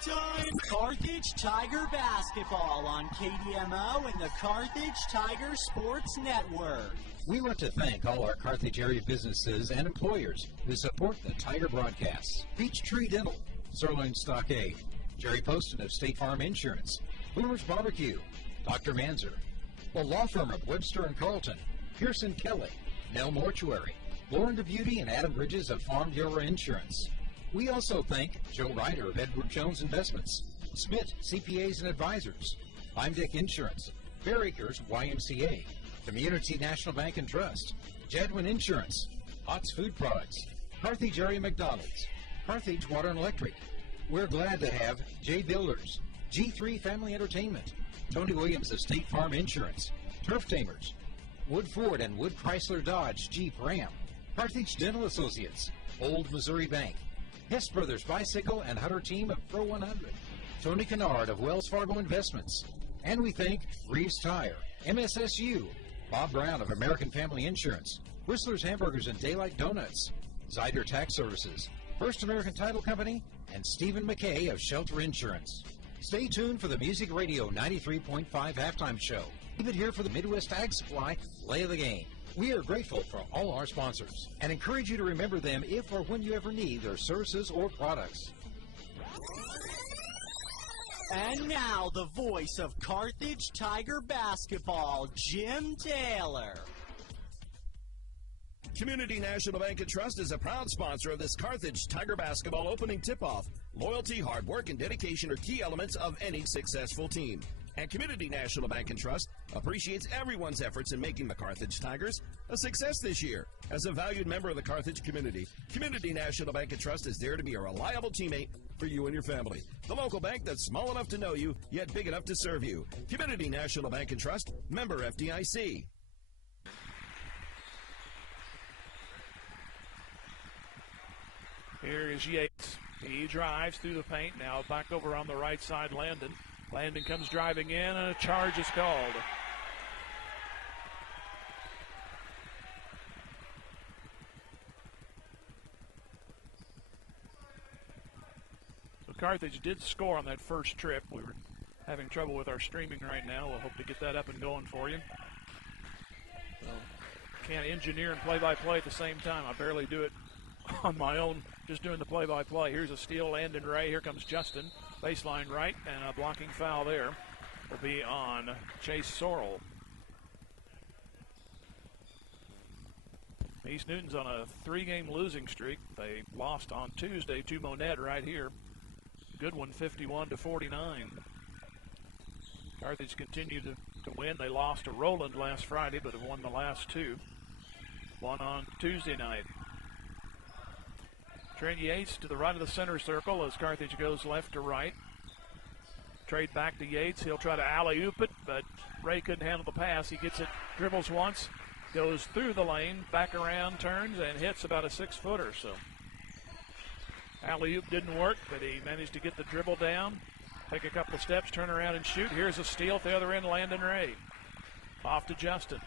time! Carthage Tiger Basketball on KDMO and the Carthage Tiger Sports Network. We want to thank all our Carthage area businesses and employers who support the Tiger broadcasts. Peachtree Dental, Sirloin Stockade, Jerry Poston of State Farm Insurance, Boomer's Barbecue, Dr. Manzer, the law firm of Webster and Carlton, Pearson Kelly, Nell Mortuary, Lauren DeBeauty, and Adam Bridges of Farm Bureau Insurance. We also thank Joe Ryder of Edward Jones Investments, Smith CPAs and Advisors, Heimdech Insurance, Fair Acres YMCA, Community National Bank and Trust, Jadwin Insurance, Hots Food Products, Carthage Area McDonald's, Carthage Water and Electric. We're glad to have J Builders, G3 Family Entertainment, Tony Williams of State Farm Insurance, Turf Tamers, Wood Ford and Wood Chrysler Dodge Jeep Ram, Carthage Dental Associates, Old Missouri Bank, Hess Brothers Bicycle and Hunter Team of Pro 100, Tony Kennard of Wells Fargo Investments, and we thank Reeves Tire, MSSU, Bob Brown of American Family Insurance, Whistler's Hamburgers and Daylight Donuts, Zyder Tax Services, First American Title Company, and Stephen McKay of Shelter Insurance. Stay tuned for the Music Radio 93.5 halftime show. Leave it here for the Midwest Ag Supply Play of the Game. We are grateful for all our sponsors and encourage you to remember them if or when you ever need their services or products. And now the voice of Carthage Tiger Basketball, Jim Taylor. Community National Bank and Trust is a proud sponsor of this Carthage Tiger Basketball opening tip-off. Loyalty, hard work, and dedication are key elements of any successful team. And Community National Bank and Trust appreciates everyone's efforts in making the Carthage Tigers a success this year. As a valued member of the Carthage community, Community National Bank and Trust is there to be a reliable teammate for you and your family. The local bank that's small enough to know you, yet big enough to serve you. Community National Bank and Trust, member FDIC. Here is Yates. He drives through the paint. Now back over on the right side, Landon. Landon comes driving in, and a charge is called. So Carthage did score on that first trip. We were having trouble with our streaming right now. We'll hope to get that up and going for you. So can't engineer and play-by-play at the same time. I barely do it on my own, just doing the play-by-play. Here's a steal, Landon Ray. Here comes Justin. Baseline right, and a blocking foul there will be on Chase Sorrell. East Newton's on a 3-game losing streak. They lost on Tuesday to Monette right here. Good one, 51-49. Carthage continued to win. They lost to Roland last Friday, but have won the last two. One on Tuesday night. Trent Yates to the right of the center circle as Carthage goes left to right. Trade back to Yates. He'll try to alley-oop it, but Ray couldn't handle the pass. He gets it, dribbles once, goes through the lane, back around, turns, and hits about a 6-footer. So alley-oop didn't work, but he managed to get the dribble down, take a couple of steps, turn around and shoot. Here's a steal at the other end, Landon Ray. Off to Justin.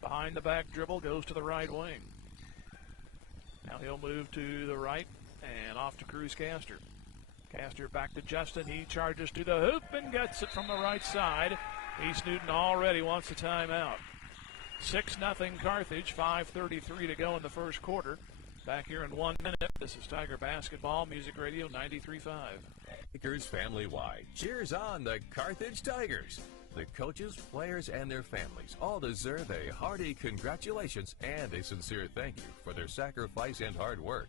Behind the back dribble, goes to the right wing. Now he'll move to the right and off to Cruz Castor. Castor back to Justin. He charges to the hoop and gets it from the right side. East Newton already wants a timeout. 6-0 Carthage, 5:33 to go in the first quarter. Back here in 1 minute. This is Tiger Basketball, Music Radio 93.5. Tigers family-wide cheers on the Carthage Tigers. The coaches, players, and their families all deserve a hearty congratulations and a sincere thank you for their sacrifice and hard work.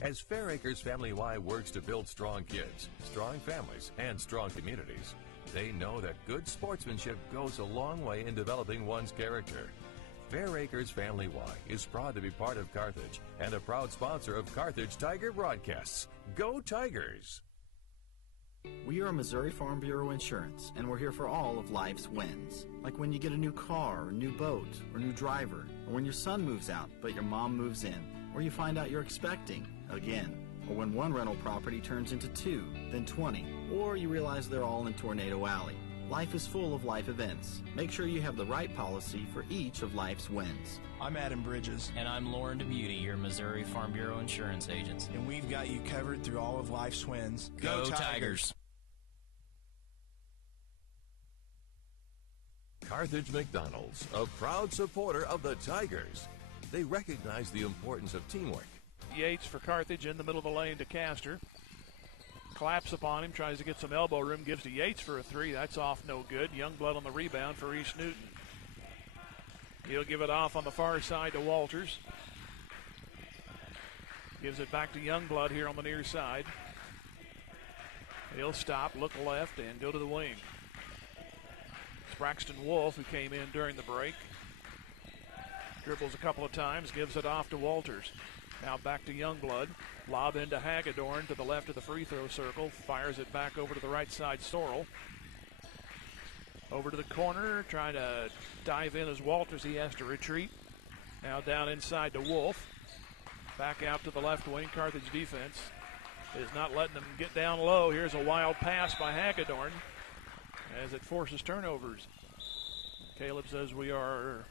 As Fair Acres Family Y works to build strong kids, strong families, and strong communities, they know that good sportsmanship goes a long way in developing one's character. Fair Acres Family Y is proud to be part of Carthage and a proud sponsor of Carthage Tiger broadcasts. Go Tigers! We are Missouri Farm Bureau Insurance, and we're here for all of life's wins. Like when you get a new car, or new boat, or new driver, or when your son moves out but your mom moves in, or you find out you're expecting again, or when one rental property turns into 2, then 20, or you realize they're all in Tornado Alley. Life is full of life events. Make sure you have the right policy for each of life's wins. I'm Adam Bridges. And I'm Lauren DeBeauty, your Missouri Farm Bureau insurance agent. And we've got you covered through all of life's wins. Go Tigers! Carthage McDonald's, a proud supporter of the Tigers. They recognize the importance of teamwork. Yates for Carthage in the middle of the lane to Castor. Claps upon him, tries to get some elbow room, gives to Yates for a three. That's off no good. Youngblood on the rebound for East Newton. He'll give it off on the far side to Walters. Gives it back to Youngblood here on the near side. He'll stop, look left, and go to the wing. It's Braxton Wolf, who came in during the break. Dribbles a couple of times, gives it off to Walters. Now back to Youngblood. Lob into Hagedorn to the left of the free throw circle. Fires it back over to the right side, Sorrell. Over to the corner, trying to dive in as Walters. He has to retreat. Now down inside to Wolf. Back out to the left wing. Carthage defense is not letting them get down low. Here's a wild pass by Hagedorn as it forces turnovers. Caleb says we are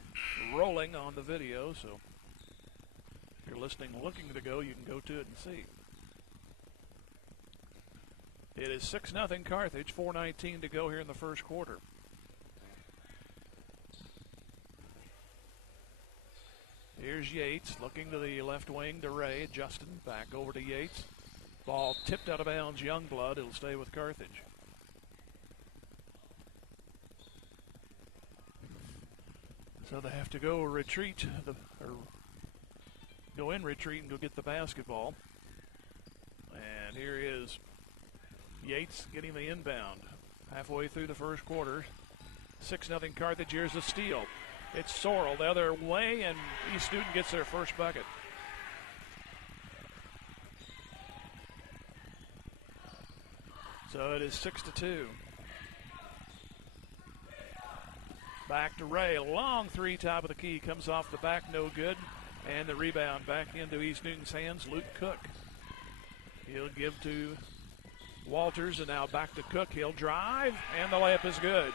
rolling on the video, so if you're listening, looking to go, you can go to it and see. It is 6-0 Carthage, 4:19 to go here in the first quarter. Here's Yates looking to the left wing to Ray. Justin back over to Yates. Ball tipped out of bounds. Youngblood. It'll stay with Carthage. So they have to go retreat, go in retreat and go get the basketball. And here is Yates getting the inbound halfway through the first quarter. 6-0 Carthage. Here's a steal. It's Sorrell the other way, and East Newton gets their first bucket. So it is 6-2. Back to Ray. Long three, top of the key. Comes off the back, no good. And the rebound back into East Newton's hands. Luke Cook. He'll give to Walters, and now back to Cook. He'll drive, and the layup is good.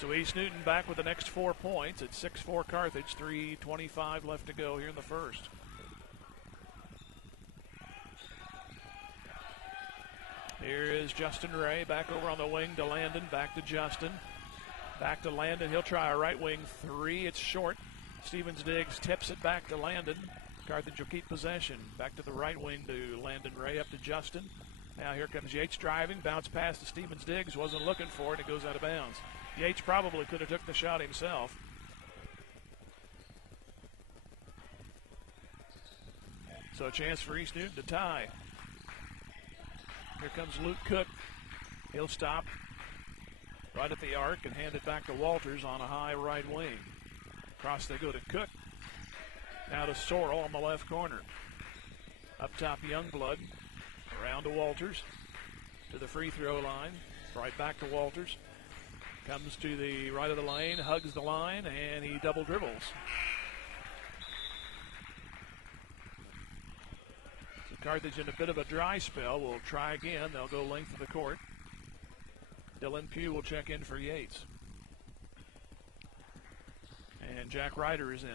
So East Newton back with the next 4 points. It's 6-4 Carthage. 3:25 left to go here in the first. Here is Justin Ray back over on the wing to Landon. Back to Justin. Back to Landon. He'll try a right wing three. It's short. Stevens Diggs tips it back to Landon. Carthage will keep possession. Back to the right wing to Landon Ray. Up to Justin. Now here comes Yates driving. Bounce pass to Stevens Diggs. Wasn't looking for it. It goes out of bounds. Yates probably could have took the shot himself. So a chance for East Newton to tie. Here comes Luke Cook. He'll stop right at the arc and hand it back to Walters on a high right wing. Across they go to Cook. Now to Sorrell on the left corner. Up top, Youngblood. Around to Walters. To the free throw line. Right back to Walters. Comes to the right of the lane, hugs the line, and he double dribbles. So Carthage in a bit of a dry spell. Will try again. They'll go length of the court. Dylan Pugh will check in for Yates. And Jack Ryder is in.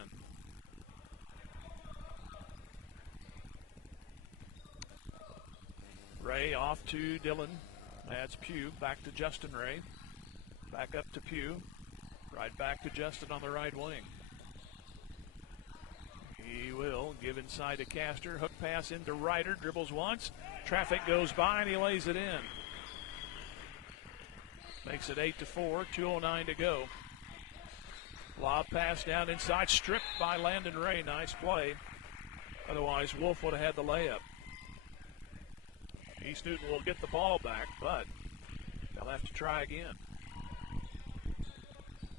Ray off to Dylan. That's Pugh. Back to Justin Ray. Back up to Pugh. Right back to Justin on the right wing. He will give inside to Castor. Hook pass into Ryder. Dribbles once. Traffic goes by and he lays it in. Makes it 8-4. 2:09 to go. Lob pass down inside. Stripped by Landon Ray. Nice play. Otherwise, Wolf would have had the layup. East Newton will get the ball back, but they'll have to try again.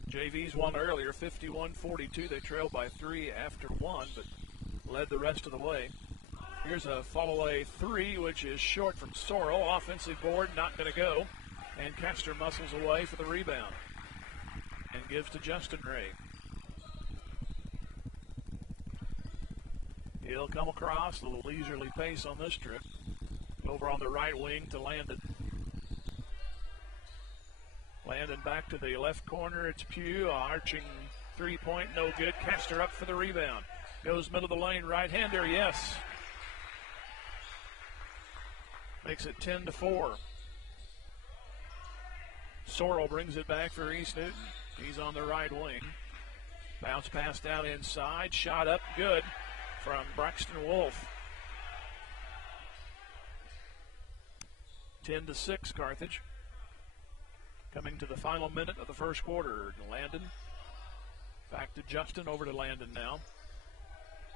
JV's won earlier, 51-42. They trailed by 3 after 1, but led the rest of the way. Here's a fall-away three, which is short from Sorrell. Offensive board, not going to go. And Castor muscles away for the rebound and gives to Justin Ray. He'll come across, a little leisurely pace on this trip. Over on the right wing to Landon. Landon back to the left corner. It's Pugh. Arching three-point, no good. Castor up for the rebound. Goes middle of the lane, right-hander, yes. Makes it 10-4. Sorrell brings it back for East Newton. He's on the right wing. Bounce pass down inside. Shot up good from Braxton Wolf. 10-6 Carthage. Coming to the final minute of the first quarter. Landon. Back to Justin. Over to Landon now.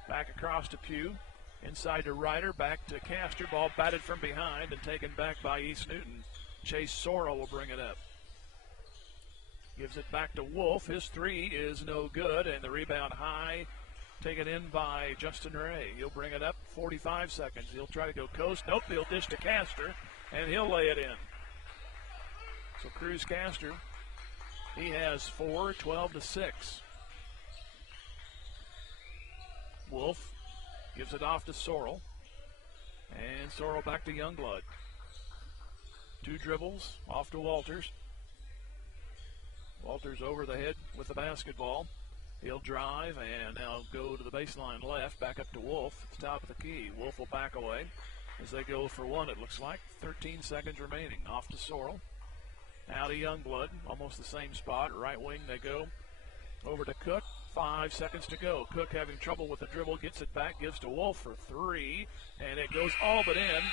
Back across to Pugh. Inside to Ryder. Back to Castor. Ball batted from behind and taken back by East Newton. Chase Sorrell will bring it up. Gives it back to Wolf. His three is no good, and the rebound high taken in by Justin Ray. He'll bring it up 45 seconds. He'll try to go coast. Nope, he'll dish to Castor, and he'll lay it in. So Cruz Castor, he has 4, 12-6. Wolf gives it off to Sorrell, and Sorrell back to Youngblood. 2 dribbles off to Walters. Walters over the head with the basketball. He'll drive and now go to the baseline left, back up to Wolf at the top of the key. Wolf will back away as they go for one, it looks like. 13 seconds remaining. Off to Sorrell. Now to Youngblood, almost the same spot. Right wing they go. Over to Cook. 5 seconds to go. Cook having trouble with the dribble, gets it back, gives to Wolf for 3, and it goes all but in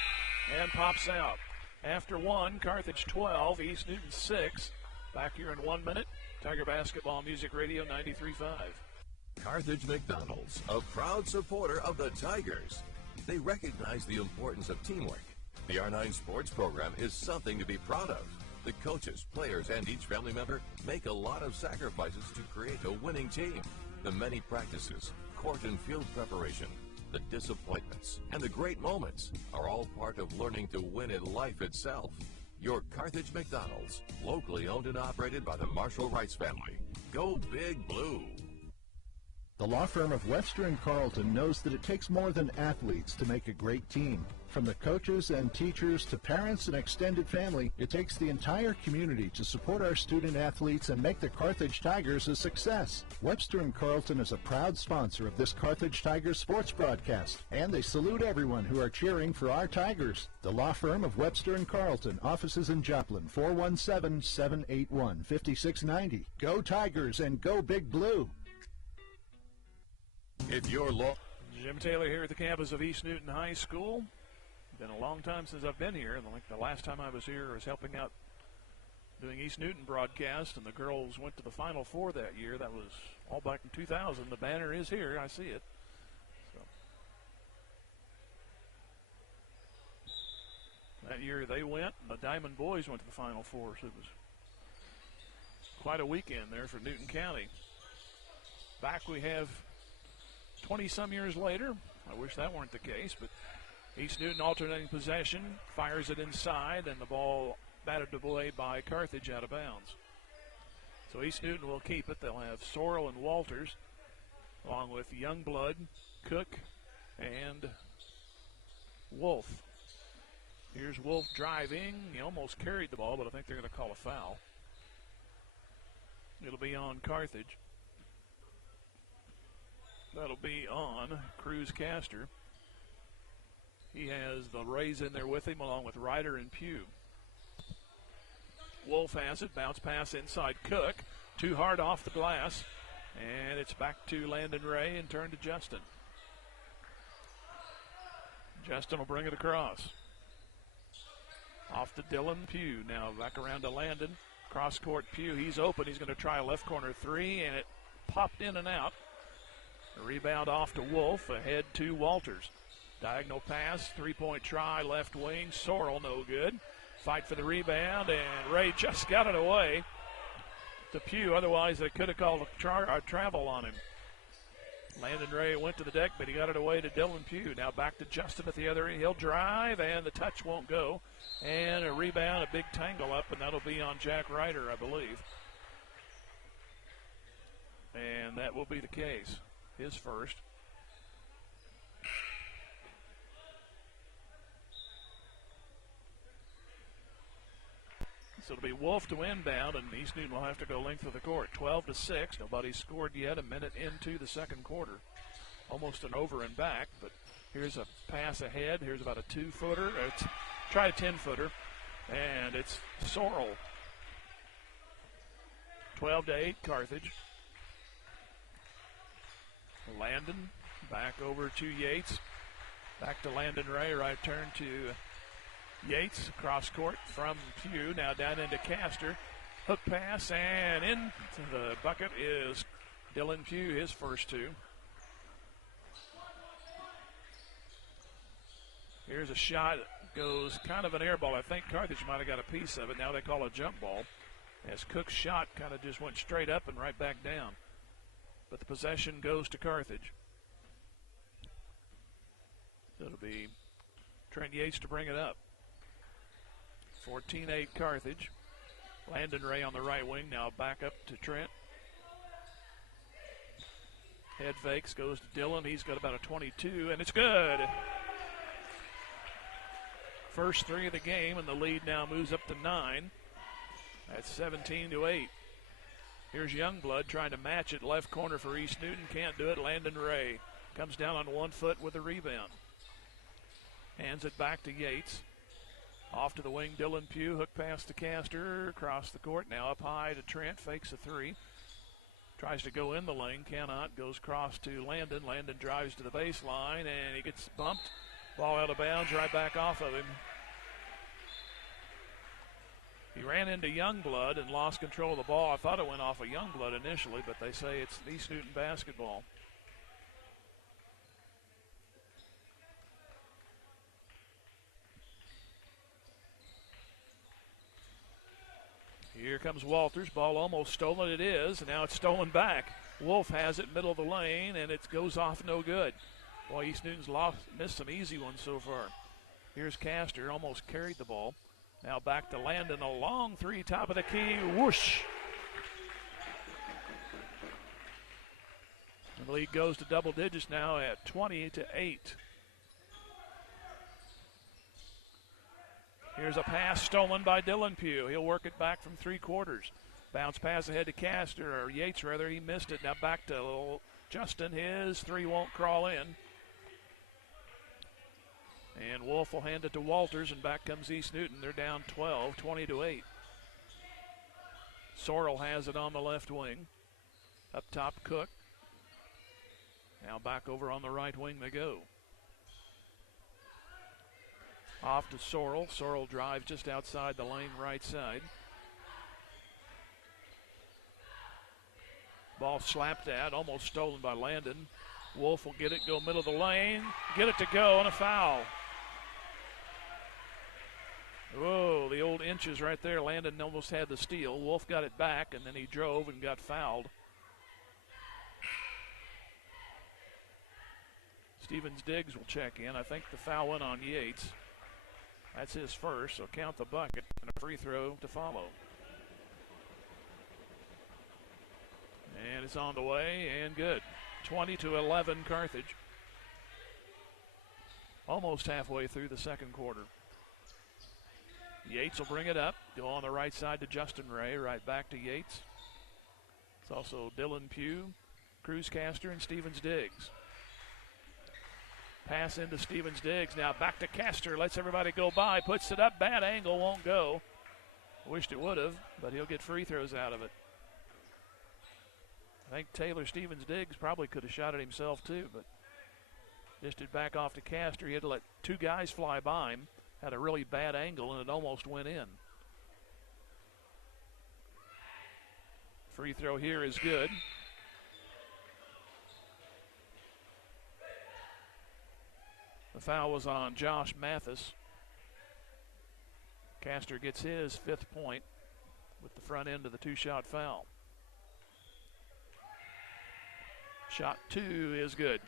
and pops out. After one, Carthage 12, East Newton 6. Back here in 1 minute. Tiger Basketball Music Radio 93.5. Carthage McDonald's, a proud supporter of the Tigers. They recognize the importance of teamwork. The R9 sports program is something to be proud of. The coaches, players, and each family member make a lot of sacrifices to create a winning team. The many practices, court and field preparation, the disappointments, and the great moments are all part of learning to win in life itself. Your Carthage McDonald's, locally owned and operated by the Marshall Rice family. Go Big Blue. The law firm of Webster & Carlton knows that it takes more than athletes to make a great team. From the coaches and teachers to parents and extended family, it takes the entire community to support our student athletes and make the Carthage Tigers a success. Webster & Carlton is a proud sponsor of this Carthage Tigers sports broadcast, and they salute everyone who are cheering for our Tigers. The law firm of Webster & Carlton, offices in Joplin, 417-781-5690. Go Tigers and go Big Blue. If you're Jim Taylor here at the campus of East Newton High School. Been a long time since I've been here. Like the last time I was here, I was helping out doing East Newton broadcast, and the girls went to the Final Four that year. That was all back in 2000. The banner is here. I see it. So that year they went, and the Diamond Boys went to the Final Four. So it was quite a weekend there for Newton County. Back we have 20-some years later. I wish that weren't the case, but East Newton alternating possession, fires it inside, and the ball batted away by Carthage out of bounds. So East Newton will keep it. They'll have Sorrell and Walters, along with Youngblood, Cook, and Wolf. Here's Wolf driving. He almost carried the ball, but I think they're going to call a foul. It'll be on Carthage. That'll be on Cruz Castor. He has the Rays in there with him, along with Ryder and Pugh. Wolf has it. Bounce pass inside Cook. Too hard off the glass. And it's back to Landon Ray and turn to Justin. Justin will bring it across. Off to Dylan Pugh. Now back around to Landon. Cross court Pugh. He's open. He's going to try a left corner three, and it popped in and out. A rebound off to Wolf. Ahead to Walters. Diagonal pass, three-point try, left wing. Sorrell, no good. Fight for the rebound, and Ray just got it away to Pugh. Otherwise, they could have called a travel on him. Landon Ray went to the deck, but he got it away to Dylan Pugh. Now back to Justin at the other end. He'll drive, and the touch won't go. And a rebound, a big tangle up, and that'll be on Jack Ryder, I believe. And that will be the case. His first. So it'll be Wolf to inbound, and East Newton will have to go length of the court. 12-6. Nobody's scored yet. A minute into the second quarter. Almost an over and back, but here's a pass ahead. Here's about a 2-footer. Try a 10-footer, and it's Sorrell. 12-8, Carthage. Landon back over to Yates. Back to Landon Ray. Right turn to Yates. Cross court from Pugh. Now down into Castor. Hook pass, and into the bucket is Dylan Pugh, his first two. Here's a shot. Goes kind of an air ball. I think Carthage might have got a piece of it. Now they call a jump ball. As Cook's shot kind of just went straight up and right back down. But the possession goes to Carthage. So it'll be Trent Yates to bring it up. 14-8 Carthage. Landon Ray on the right wing. Now back up to Trent. Head fakes, goes to Dillon. He's got about a 22, and it's good. First three of the game, and the lead now moves up to 9. That's 17-8. Here's Youngblood trying to match it. Left corner for East Newton. Can't do it. Landon Ray comes down on 1 foot with a rebound. Hands it back to Yates. Off to the wing, Dylan Pugh. Hook pass to Castor. Across the court. Now up high to Trent. Fakes a three. Tries to go in the lane. Cannot. Goes cross to Landon. Landon drives to the baseline, and he gets bumped. Ball out of bounds. Right back off of him. He ran into Youngblood and lost control of the ball. I thought it went off of Youngblood initially, but they say it's East Newton basketball. Here comes Walters. Ball almost stolen. It is, and now it's stolen back. Wolf has it middle of the lane, and it goes off no good. Boy, East Newton's missed some easy ones so far. Here's Castor, almost carried the ball. Now back to Landon, a long three, top of the key, whoosh. The lead goes to double digits now at 20-8. Here's a pass stolen by Dylan Pugh. He'll work it back from 3/4. Bounce pass ahead to Castor, or Yates rather, he missed it. Now back to Justin, his three won't crawl in. And Wolf will hand it to Walters, and back comes East Newton. They're down 12, 20-8. Sorrell has it on the left wing. Up top, Cook. Now back over on the right wing they go. Off to Sorrell. Sorrell drives just outside the lane right side. Ball slapped at, almost stolen by Landon. Wolf will get it, go middle of the lane, get it to go, and a foul. Whoa, the old inches right there. Landon almost had the steal. Wolf got it back, and then he drove and got fouled. Stevens Diggs will check in. I think the foul went on Yates. That's his first, so count the bucket and a free throw to follow. And it's on the way, and good. 20-11 Carthage. Almost halfway through the second quarter. Yates will bring it up. Go on the right side to Justin Ray. Right back to Yates. It's also Dylan Pugh, Cruz Castor, and Stevens Diggs. Pass into Stevens Diggs. Now back to Castor. Lets everybody go by. Puts it up. Bad angle. Won't go. Wished it would have, but he'll get free throws out of it. I think Taylor Stevens Diggs probably could have shot it himself too, but dished it back off to Castor. He had to let two guys fly by him. Had a really bad angle, and it almost went in. Free throw here is good. The foul was on Josh Mathis. Castor gets his 5th point with the front end of the two-shot foul. Shot 2 is good.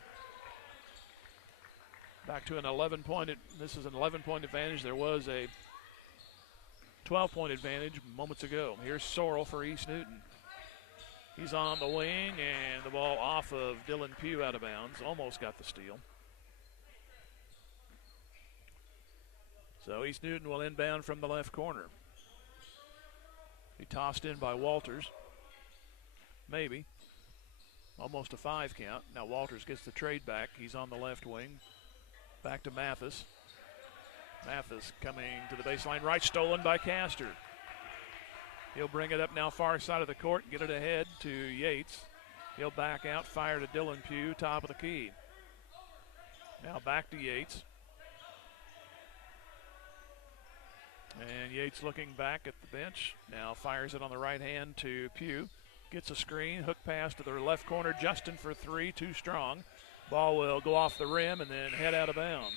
Back to an 11-point. This is an 11-point advantage. There was a 12-point advantage moments ago. Here's Sorrell for East Newton. He's on the wing, and the ball off of Dylan Pugh out of bounds. Almost got the steal. So East Newton will inbound from the left corner. He tossed in by Walters. Maybe. Almost a 5 count. Now Walters gets the trade back. He's on the left wing. Back to Mathis. Mathis coming to the baseline right, stolen by Castor. He'll bring it up now far side of the court and get it ahead to Yates. He'll back out, fire to Dylan Pugh, top of the key. Now back to Yates. And Yates looking back at the bench. Now fires it on the right hand to Pugh. Gets a screen, hook pass to the left corner. Justin for 3, too strong. Ball will go off the rim and then head out of bounds.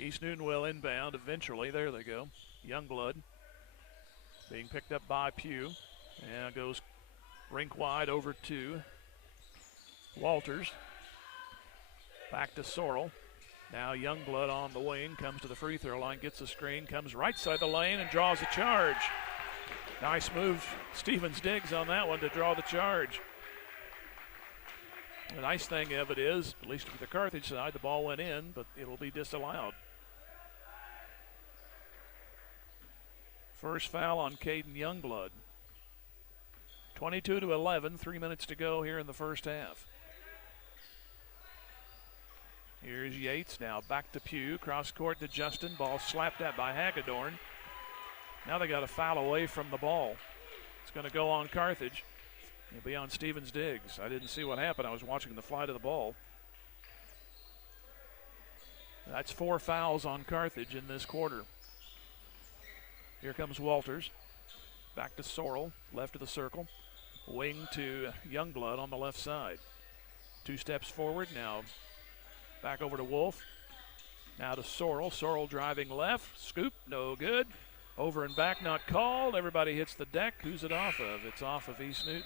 East Newton will inbound eventually. There they go. Youngblood being picked up by Pugh. And goes rink wide over to Walters. Back to Sorrell. Now Youngblood on the wing, comes to the free throw line, gets the screen, comes right side the lane and draws a charge. Nice move, Stevens Diggs on that one to draw the charge. The nice thing of it is, at least for the Carthage side, the ball went in, but it'll be disallowed. First foul on Caden Youngblood. 22-11, 3 minutes to go here in the first half. Here's Yates now back to Pugh, cross court to Justin, ball slapped at by Hagedorn. Now they got a foul away from the ball. It's going to go on Carthage. It'll be on Stevens Diggs. I didn't see what happened. I was watching the flight of the ball. That's 4 fouls on Carthage in this quarter. Here comes Walters. Back to Sorrell, left of the circle. Wing to Youngblood on the left side. 2 steps forward now. Back over to Wolf. Now to Sorrell. Sorrell driving left. Scoop, no good. Over and back, not called. Everybody hits the deck. Who's it off of? It's off of East Newton.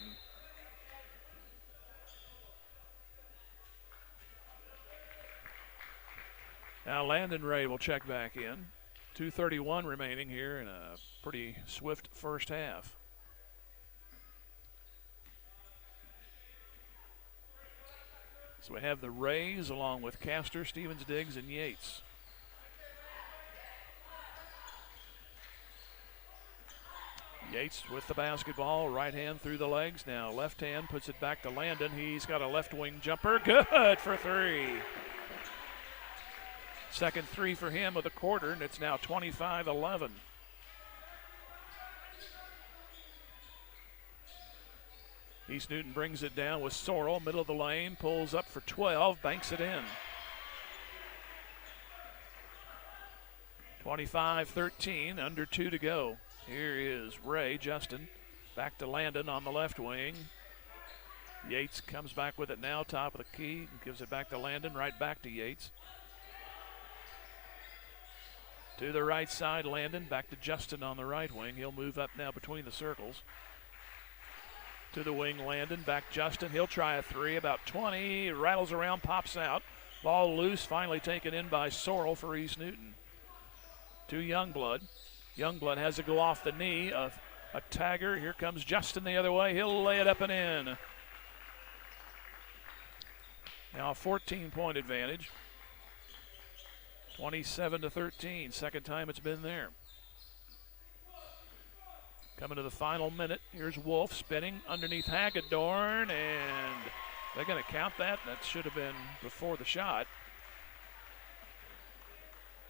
Now Landon Ray will check back in. 2:31 remaining here in a pretty swift first half. So we have the Rays along with Castor, Stevens Diggs, and Yates. Yates with the basketball, right hand through the legs. Now left hand puts it back to Landon. He's got a left wing jumper. Good for 3. Second 3 for him of the quarter, and it's now 25-11. East Newton brings it down with Sorrell, middle of the lane, pulls up for 12, banks it in. 25-13, under 2 to go. Here is Ray Justin, back to Landon on the left wing. Yates comes back with it now, top of the key, and gives it back to Landon, right back to Yates. To the right side, Landon, back to Justin on the right wing. He'll move up now between the circles. To the wing, Landon, back Justin. He'll try a 3, about 20, rattles around, pops out. Ball loose, finally taken in by Sorrell for East Newton. To Youngblood. Youngblood has to go off the knee of a tagger. Here comes Justin the other way. He'll lay it up and in. Now a 14-point advantage. 27-13, second time it's been there. Coming to the final minute, here's Wolf spinning underneath Hagedorn, and they're going to count that. That should have been before the shot.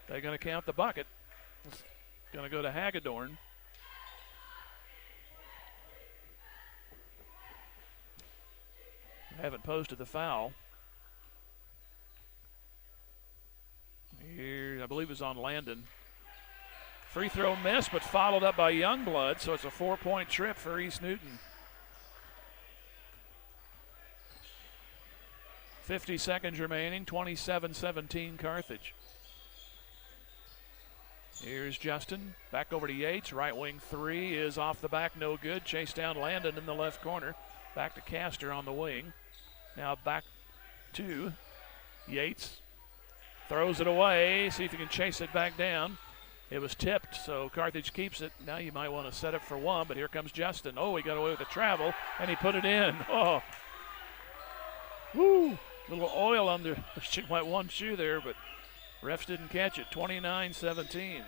They're going to count the bucket. It's going to go to Hagedorn. Haven't posted the foul. Here, I believe it was on Landon. Free throw miss, but followed up by Youngblood, so it's a 4-point trip for East Newton. 50 seconds remaining, 27-17 Carthage. Here's Justin, back over to Yates. Right wing 3 is off the back, no good. Chase down Landon in the left corner. Back to Castor on the wing. Now back to Yates. Throws it away, see if he can chase it back down. It was tipped, so Carthage keeps it. Now you might want to set up for one, but here comes Justin. Oh, he got away with the travel, and he put it in. Oh. Woo! Little oil under one shoe there, but refs didn't catch it. 29-17.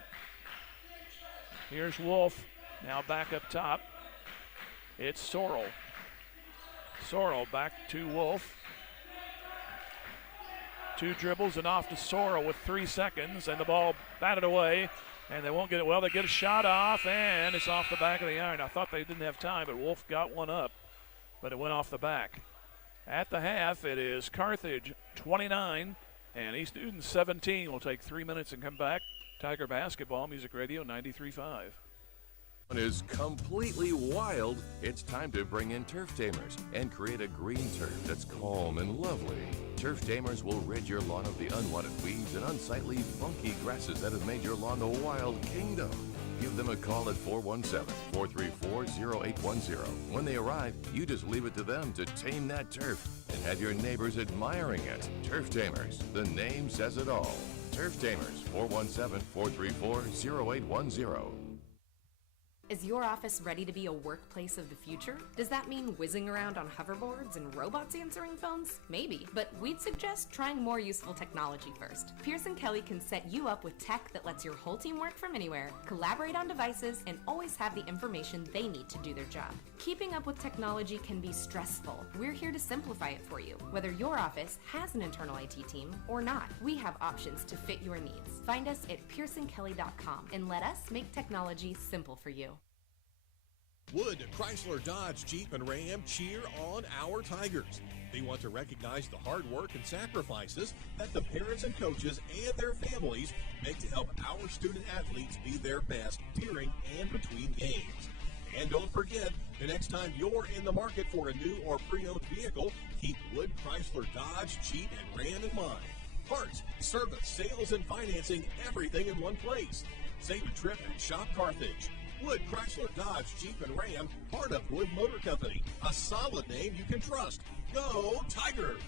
Here's Wolf, now back up top. It's Sorrell. Sorrell back to Wolf. 2 dribbles and off to Sorrell with 3 seconds, and the ball batted away, and they won't get it. Well, they get a shot off, and it's off the back of the iron. I thought they didn't have time, but Wolf got one up, but it went off the back. At the half, it is Carthage 29 and East Newton 17. We'll take 3 minutes and come back. Tiger Basketball, Music Radio 93.5. Is completely wild. It's time to bring in Turf Tamers and create a green turf that's calm and lovely. Turf Tamers will rid your lawn of the unwanted weeds and unsightly, funky grasses that have made your lawn a wild kingdom. Give them a call at 417-434-0810. When they arrive, you just leave it to them to tame that turf and have your neighbors admiring it. Turf Tamers, the name says it all. Turf Tamers, 417-434-0810. Is your office ready to be a workplace of the future? Does that mean whizzing around on hoverboards and robots answering phones? Maybe, but we'd suggest trying more useful technology first. Pearson Kelly can set you up with tech that lets your whole team work from anywhere, collaborate on devices, and always have the information they need to do their job. Keeping up with technology can be stressful. We're here to simplify it for you. Whether your office has an internal IT team or not, we have options to fit your needs. Find us at pearsonkelly.com and let us make technology simple for you. Wood, Chrysler, Dodge, Jeep, and Ram cheer on our Tigers. They want to recognize the hard work and sacrifices that the parents and coaches and their families make to help our student athletes be their best during and between games. And don't forget, the next time you're in the market for a new or pre-owned vehicle, keep Wood, Chrysler, Dodge, Jeep, and Ram in mind. Parts, service, sales, and financing, everything in one place. Save a trip and shop Carthage. Wood, Chrysler, Dodge, Jeep, and Ram, part of Wood Motor Company. A solid name you can trust. Go Tigers!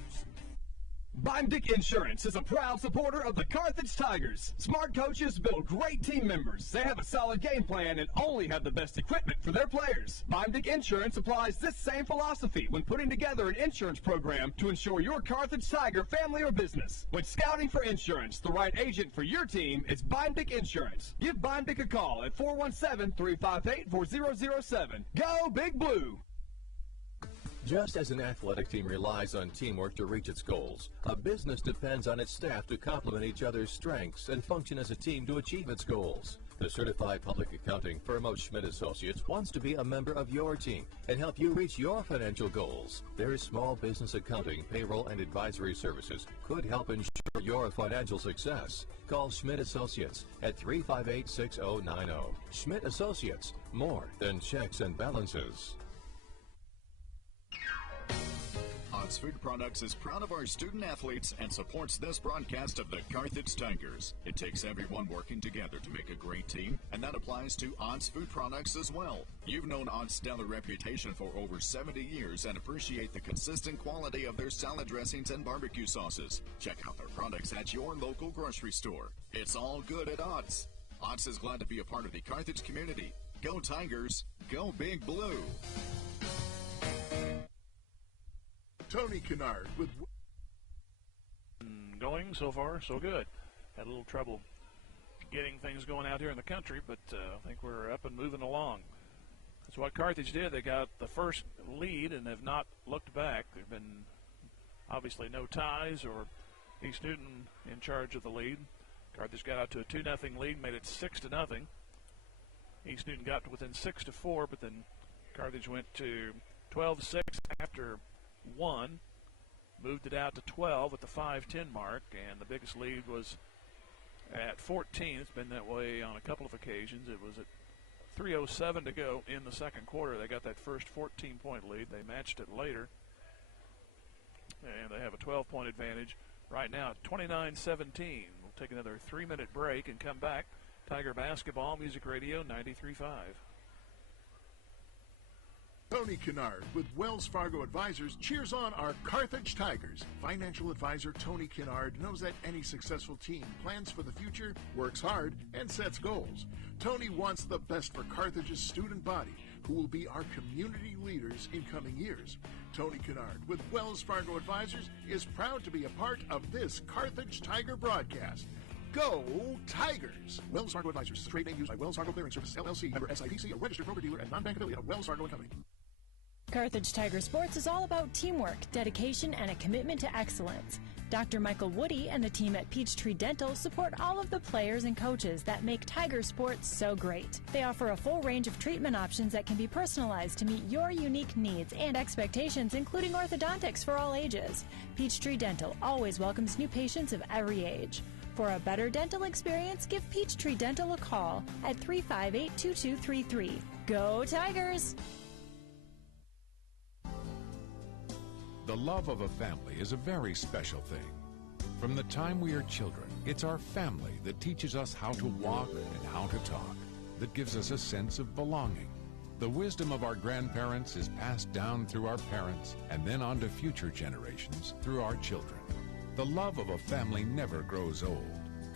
Bimdick Insurance is a proud supporter of the Carthage Tigers. Smart coaches build great team members. They have a solid game plan and only have the best equipment for their players. Bimdick Insurance applies this same philosophy when putting together an insurance program to ensure your Carthage Tiger family or business. When scouting for insurance, the right agent for your team is Bimdick Insurance. Give Bimdick a call at 417-358-4007. Go Big Blue! Just as an athletic team relies on teamwork to reach its goals, a business depends on its staff to complement each other's strengths and function as a team to achieve its goals. The certified public accounting firm of Schmidt Associates wants to be a member of your team and help you reach your financial goals. Their small business accounting, payroll, and advisory services could help ensure your financial success. Call Schmidt Associates at 358-6090. Schmidt Associates, more than checks and balances. Ott's Food Products is proud of our student athletes and supports this broadcast of the Carthage Tigers. It takes everyone working together to make a great team, and that applies to Ott's Food Products as well. You've known Ott's stellar reputation for over 70 years and appreciate the consistent quality of their salad dressings and barbecue sauces. Check out their products at your local grocery store. It's all good at Ott's. Ott's is glad to be a part of the Carthage community. Go Tigers, go Big Blue. Tony Kennard with... Going so far, so good. Had a little trouble getting things going out here in the country, but I think we're up and moving along. That's what Carthage did. They got the first lead and have not looked back. There have been obviously no ties or East Newton in charge of the lead. Carthage got out to a 2-0 lead, made it 6-0. East Newton got to within 6-4, but then Carthage went to 12-6 after 1, moved it out to 12 at the 5:10 mark, and the biggest lead was at 14. It's been that way on a couple of occasions. It was at 3:07 to go in the second quarter. They got that first 14-point lead. They matched it later, and they have a 12-point advantage right now at 29-17. We'll take another 3-minute break and come back. Tiger Basketball, Music Radio 93.5. Tony Kennard with Wells Fargo Advisors cheers on our Carthage Tigers. Financial advisor Tony Kennard knows that any successful team plans for the future, works hard, and sets goals. Tony wants the best for Carthage's student body, who will be our community leaders in coming years. Tony Kennard with Wells Fargo Advisors is proud to be a part of this Carthage Tiger broadcast. Go Tigers! Wells Fargo Advisors, trade name used by Wells Fargo Clearing Services, LLC, member SIPC, a registered broker-dealer and non-bank affiliate of Wells Fargo & Company. Carthage Tiger Sports is all about teamwork, dedication, and a commitment to excellence. Dr. Michael Woody and the team at Peachtree Dental support all of the players and coaches that make Tiger Sports so great. They offer a full range of treatment options that can be personalized to meet your unique needs and expectations, including orthodontics for all ages. Peachtree Dental always welcomes new patients of every age. For a better dental experience, give Peachtree Dental a call at 358-2233. Go Tigers! The love of a family is a very special thing. From the time we are children, it's our family that teaches us how to walk and how to talk, that gives us a sense of belonging. The wisdom of our grandparents is passed down through our parents and then on to future generations through our children. The love of a family never grows old.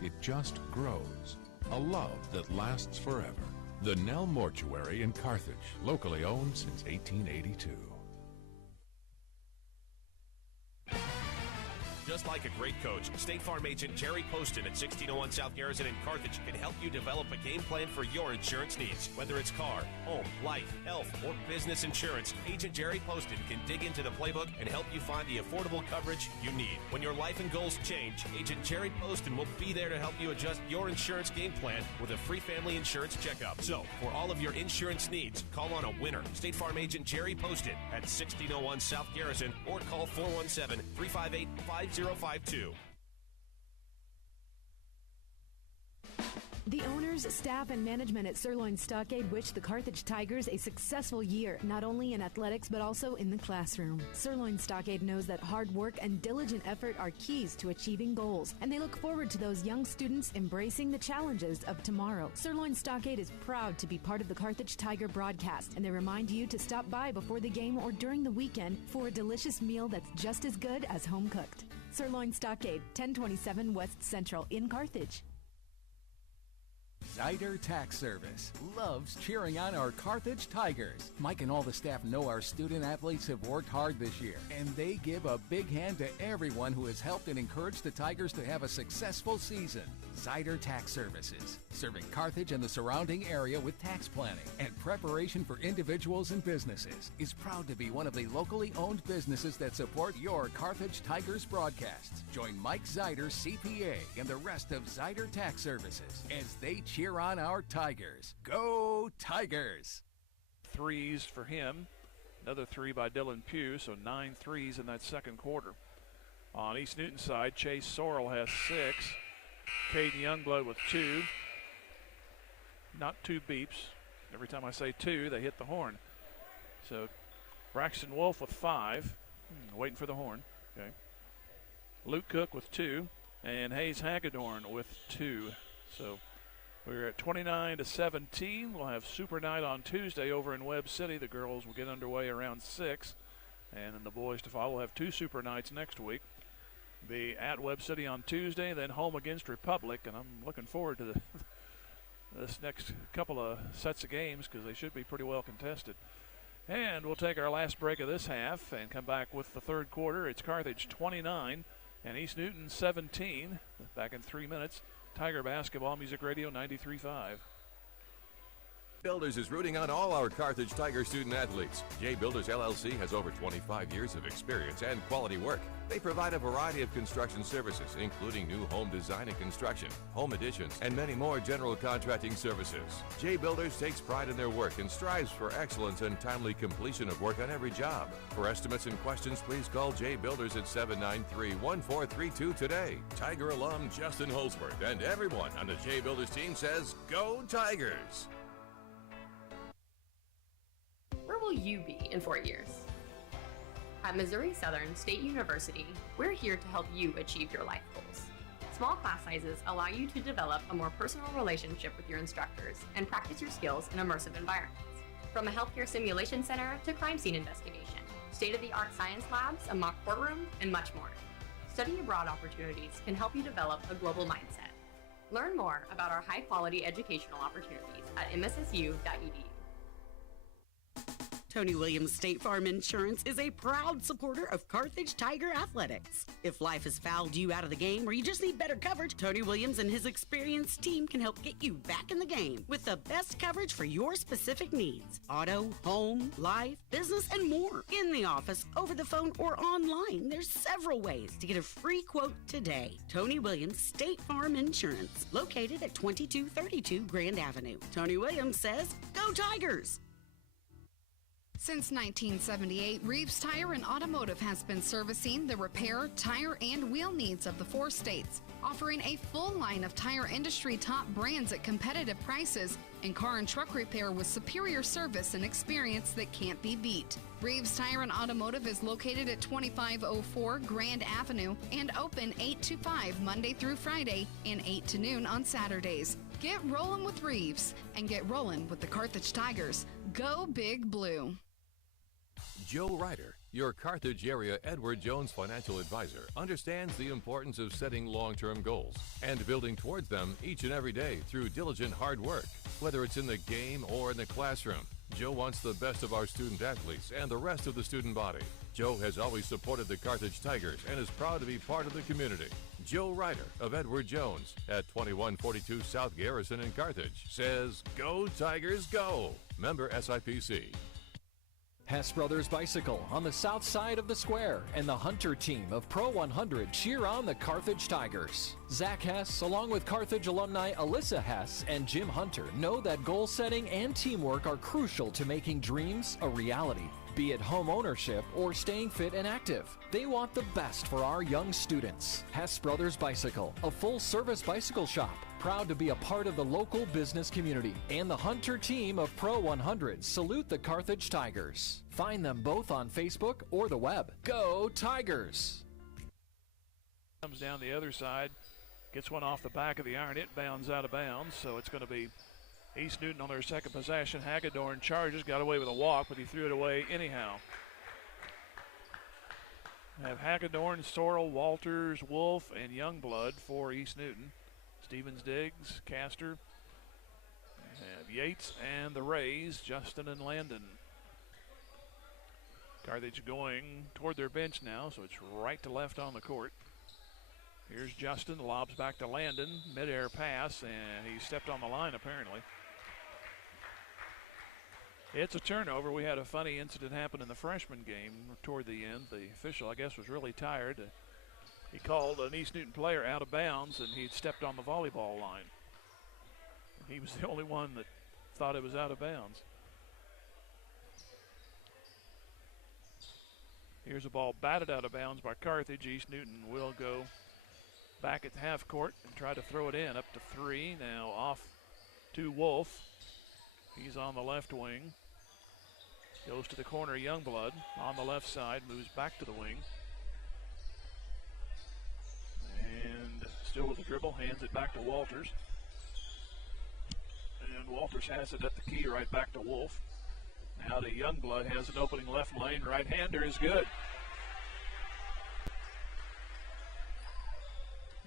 It just grows. A love that lasts forever. The Nell Mortuary in Carthage, locally owned since 1882. Just like a great coach, State Farm agent Jerry Poston at 1601 South Garrison in Carthage can help you develop a game plan for your insurance needs. Whether it's car, home, life, health, or business insurance, Agent Jerry Poston can dig into the playbook and help you find the affordable coverage you need. When your life and goals change, Agent Jerry Poston will be there to help you adjust your insurance game plan with a free family insurance checkup. So, for all of your insurance needs, call on a winner. State Farm agent Jerry Poston at 1601 South Garrison or call 417-358-5052. The owners, staff, and management at Sirloin Stockade wish the Carthage Tigers a successful year, not only in athletics but also in the classroom. Sirloin Stockade knows that hard work and diligent effort are keys to achieving goals, and they look forward to those young students embracing the challenges of tomorrow. Sirloin Stockade is proud to be part of the Carthage Tiger broadcast, and they remind you to stop by before the game or during the weekend for a delicious meal that's just as good as home cooked. Sirloin Stockade, 1027 West Central in Carthage. Zyder Tax Service loves cheering on our Carthage Tigers. Mike and all the staff know our student athletes have worked hard this year, and they give a big hand to everyone who has helped and encouraged the Tigers to have a successful season. Zyder Tax Services, serving Carthage and the surrounding area with tax planning and preparation for individuals and businesses, is proud to be one of the locally owned businesses that support your Carthage Tigers broadcasts. Join Mike Zyder, CPA, and the rest of Zyder Tax Services as they cheer on our Tigers. Go Tigers! Threes for him. Another three by Dylan Pugh, so 9 threes in that second quarter. On East Newton's side, Chase Sorrell has 6. Caden Youngblood with 2. Not 2 beeps. Every time I say 2, they hit the horn. So Braxton Wolf with 5. Waiting for the horn. Okay. Luke Cook with 2. And Hayes Hagedorn with 2. So we're at 29-17. We'll have Super Night on Tuesday over in Webb City. The girls will get underway around 6. And then the boys to follow. We'll have 2 Super Nights next week. Be at Webb City on Tuesday, then home against Republic, and I'm looking forward to this next couple of sets of games because they should be pretty well contested. And we'll take our last break of this half and come back with the third quarter. It's Carthage 29 and East Newton 17. Back in 3 minutes. Tiger Basketball, Music Radio 93.5. Builders is rooting on all our Carthage Tiger student athletes. J Builders LLC has over 25 years of experience and quality work. They provide a variety of construction services, including new home design and construction, home additions, and many more general contracting services. J Builders takes pride in their work and strives for excellence and timely completion of work on every job. For estimates and questions, please call J Builders at 793-1432 today. Tiger alum Justin Holsworth and everyone on the J Builders team says, Go Tigers! Where will you be in 4 years? At Missouri Southern State University, we're here to help you achieve your life goals. Small class sizes allow you to develop a more personal relationship with your instructors and practice your skills in immersive environments. From a healthcare simulation center to crime scene investigation, state-of-the-art science labs, a mock courtroom, and much more. Study abroad opportunities can help you develop a global mindset. Learn more about our high-quality educational opportunities at mssu.edu. Tony Williams State Farm Insurance is a proud supporter of Carthage Tiger Athletics. If life has fouled you out of the game or you just need better coverage, Tony Williams and his experienced team can help get you back in the game with the best coverage for your specific needs. Auto, home, life, business, and more. In the office, over the phone, or online, there's several ways to get a free quote today. Tony Williams State Farm Insurance, located at 2232 Grand Avenue. Tony Williams says, "Go Tigers!" Since 1978, Reeves Tire and Automotive has been servicing the repair, tire, and wheel needs of the 4 states, offering a full line of tire industry top brands at competitive prices and car and truck repair with superior service and experience that can't be beat. Reeves Tire and Automotive is located at 2504 Grand Avenue and open 8 to 5 Monday through Friday and 8 to noon on Saturdays. Get rolling with Reeves and get rolling with the Carthage Tigers. Go Big Blue. Joe Ryder, your Carthage area Edward Jones financial advisor, understands the importance of setting long-term goals and building towards them each and every day through diligent hard work. Whether it's in the game or in the classroom, Joe wants the best of our student athletes and the rest of the student body. Joe has always supported the Carthage Tigers and is proud to be part of the community. Joe Ryder of Edward Jones at 2142 South Garrison in Carthage says, "Go Tigers, go!" Member SIPC. Hess Brothers Bicycle on the south side of the square and the Hunter team of Pro 100 cheer on the Carthage Tigers. Zach Hess, along with Carthage alumni Alyssa Hess and Jim Hunter, know that goal setting and teamwork are crucial to making dreams a reality. Be it home ownership or staying fit and active, they want the best for our young students. Hess Brothers Bicycle, a full-service bicycle shop, proud to be a part of the local business community. And the Hunter team of Pro 100 salute the Carthage Tigers. Find them both on Facebook or the web. Go Tigers! Comes down the other side, gets one off the back of the iron. It bounds out of bounds, so it's going to be East Newton on their second possession. Hagedorn charges, got away with a walk, but he threw it away anyhow. We have Hagedorn, Sorrell, Walters, Wolf, and Youngblood for East Newton. Stevens, Diggs, Castor, have Yates, and the Rays, Justin and Landon. Carthage going toward their bench now, so it's right to left on the court. Here's Justin, lobs back to Landon, mid-air pass, and he stepped on the line apparently. It's a turnover. We had a funny incident happen in the freshman game toward the end. The official, I guess, was really tired. He called an East Newton player out of bounds, and he'd stepped on the volleyball line. He was the only one that thought it was out of bounds. Here's a ball batted out of bounds by Carthage. East Newton will go back at the half court and try to throw it in up to 3. Now off to Wolf. He's on the left wing. Goes to the corner, Youngblood on the left side, moves back to the wing. And still with the dribble, hands it back to Walters. And Walters has it at the key right back to Wolf. Now the Youngblood has an opening left lane. Right-hander is good.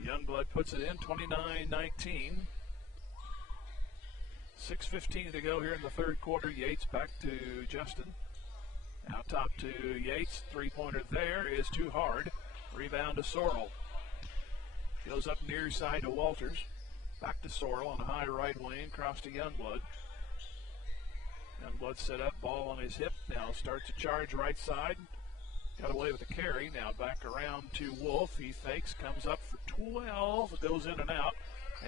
Youngblood puts it in, 29-19. 6:15 to go here in the third quarter. Yates back to Justin. Now top to Yates. Three-pointer there is too hard. Rebound to Sorrell. Goes up near side to Walters. Back to Sorrell on the high right wing. Cross to Youngblood. Youngblood set up, ball on his hip. Now starts to charge right side. Got away with the carry. Now back around to Wolf. He fakes, comes up for 12. Goes in and out.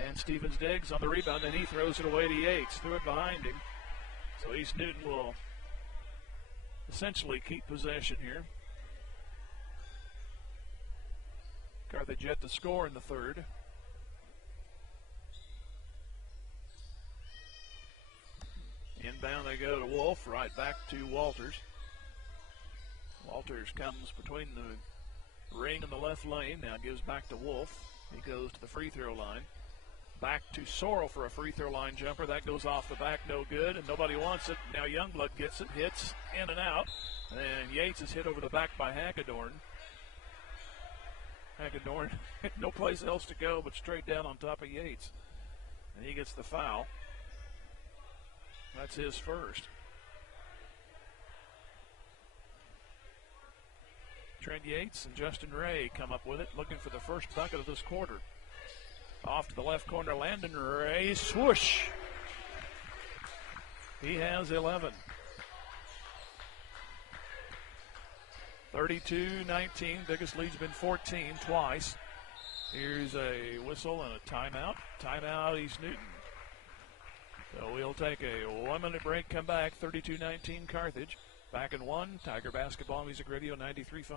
And Stevens Diggs on the rebound, and he throws it away to Yates. Threw it behind him. So East Newton will essentially keep possession here. Carthage yet to score in the third. Inbound they go to Wolf, right back to Walters. Walters comes between the ring and the left lane, now gives back to Wolf. He goes to the free throw line. Back to Sorrell for a free throw line jumper. That goes off the back, no good, and nobody wants it. Now Youngblood gets it, hits in and out. And Yates is hit over the back by Hagedorn. Hagedorn, no place else to go but straight down on top of Yates. And he gets the foul. That's his first. Trent Yates and Justin Ray come up with it, looking for the first bucket of this quarter. Off to the left corner, Landon Ray, swoosh. He has 11. 32-19, biggest lead's been 14 twice. Here's a whistle and a timeout. Timeout, East Newton. So we'll take a 1-minute break, come back, 32-19 Carthage. Back in one, Tiger Basketball Music Radio 93.5.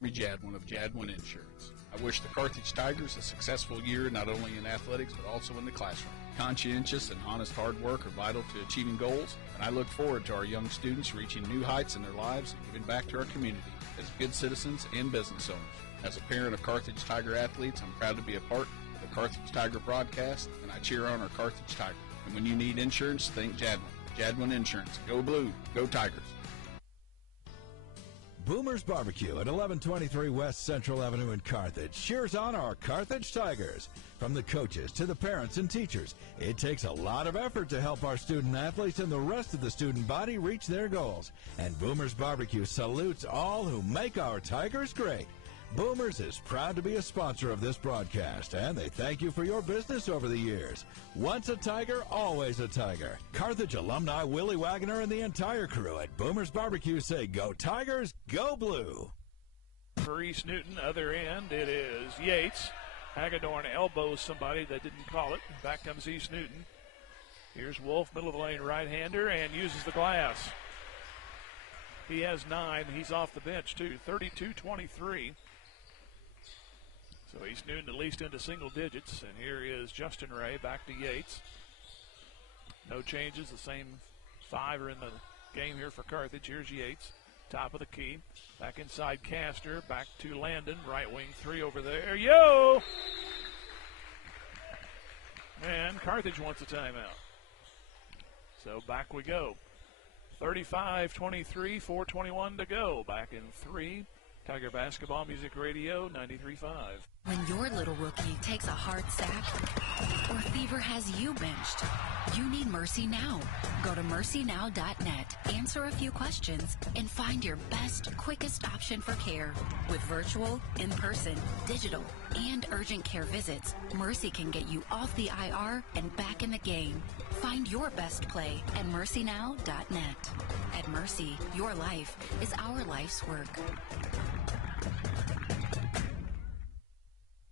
Me Jadwin of Jadwin Insurance. I wish the Carthage Tigers a successful year, not only in athletics, but also in the classroom. Conscientious and honest hard work are vital to achieving goals, and I look forward to our young students reaching new heights in their lives and giving back to our community as good citizens and business owners. As a parent of Carthage Tiger athletes, I'm proud to be a part of the Carthage Tiger broadcast, and I cheer on our Carthage Tiger. And when you need insurance, think Jadwin. Jadwin Insurance. Go Blue. Go Tigers. Boomer's Barbecue at 1123 West Central Avenue in Carthage cheers on our Carthage Tigers. From the coaches to the parents and teachers, it takes a lot of effort to help our student athletes and the rest of the student body reach their goals. And Boomer's Barbecue salutes all who make our Tigers great. Boomers is proud to be a sponsor of this broadcast, and they thank you for your business over the years. Once a Tiger, always a Tiger. Carthage alumni Willie Wagner and the entire crew at Boomers Barbecue say, go Tigers, go Blue. For East Newton, other end, it is Yates. Hagedorn elbows somebody that didn't call it. Back comes East Newton. Here's Wolf, middle of the lane right-hander, and uses the glass. He has 9. He's off the bench, too. 32-23. So East Newton at least into single digits. And here is Justin Ray back to Yates. No changes. The same 5 are in the game here for Carthage. Here's Yates, top of the key. Back inside Castor. Back to Landon. Right wing 3 over there. Yo! And Carthage wants a timeout. So back we go. 35-23, 4:21 to go. Back in 3. Tiger Basketball Music Radio 93.5. When your little rookie takes a hard sack or fever has you benched, you need Mercy Now. Go to mercynow.net, answer a few questions, and find your best, quickest option for care. With virtual, in-person, digital, and urgent care visits, Mercy can get you off the IR and back in the game. Find your best play at mercynow.net. At Mercy, your life is our life's work.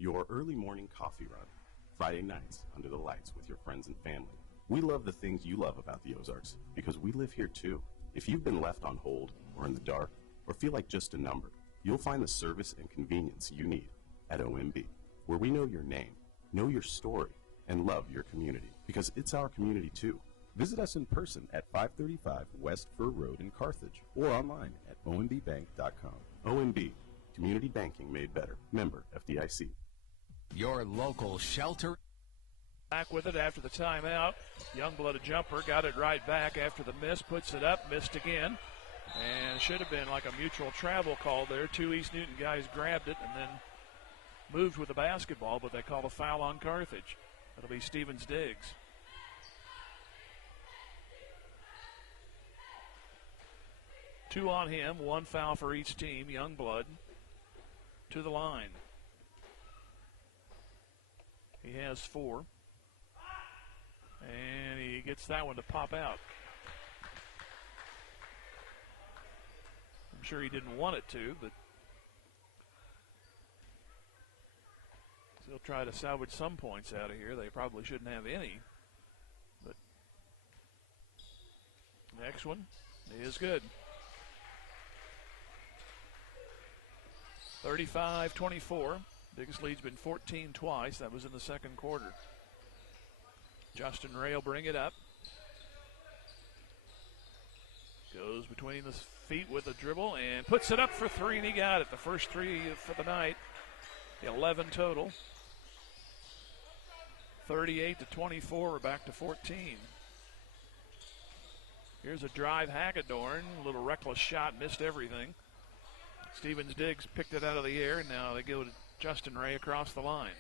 Your early morning coffee run. Friday nights under the lights with your friends and family. We love the things you love about the Ozarks because we live here too. If you've been left on hold or in the dark or feel like just a number, you'll find the service and convenience you need at OMB, where we know your name, know your story, and love your community because it's our community too. Visit us in person at 535 West Fur Road in Carthage or online at ombbank.com. OMB, community banking made better. Member FDIC. Your local shelter. Back with it after the timeout. Youngblood a jumper, got it right back after the miss, puts it up, missed again. And should have been like a mutual travel call there. 2 East Newton guys grabbed it and then moved with the basketball, but they called a foul on Carthage. That'll be Stevens Diggs. Two on him, 1 foul for each team. Youngblood to the line. He has 4. And he gets that one to pop out. I'm sure he didn't want it to, but he'll try to salvage some points out of here. They probably shouldn't have any. But next one is good. 35-24. Biggest lead's been 14 twice. That was in the second quarter. Justin Ray will bring it up. Goes between the feet with a dribble and puts it up for 3, and he got it. The first 3 for the night. 11 total. 38-24, we're back to 14. Here's a drive, Hagedorn, a little reckless shot, missed everything. Stevens Diggs picked it out of the air, and now they go to Justin Ray across the line.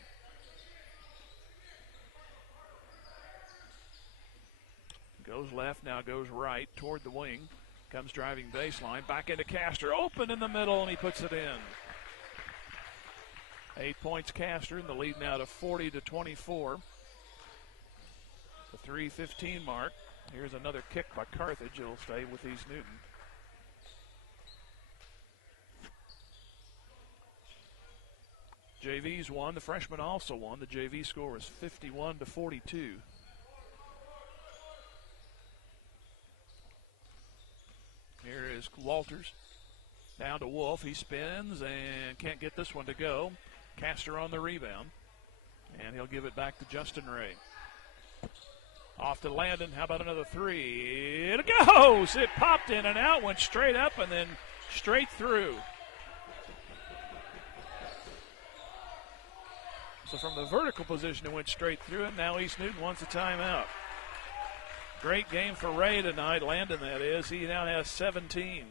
Goes left, now goes right toward the wing. Comes driving baseline, back into Castor, open in the middle, and he puts it in. 8 points Castor, and the lead now to 40-24. The 3:15 mark. Here's another kick by Carthage. It'll stay with East Newton. JV's won. The freshmen also won. The JV score was 51-42. Here is Walters. Down to Wolf. He spins and can't get this one to go. Castor on the rebound. And he'll give it back to Justin Ray. Off to Landon. How about another three? It goes! It popped in and out, went straight up, and then straight through. So from the vertical position, it went straight through, and now East Newton wants a timeout. Great game for Ray tonight, Landon that is. He now has 17.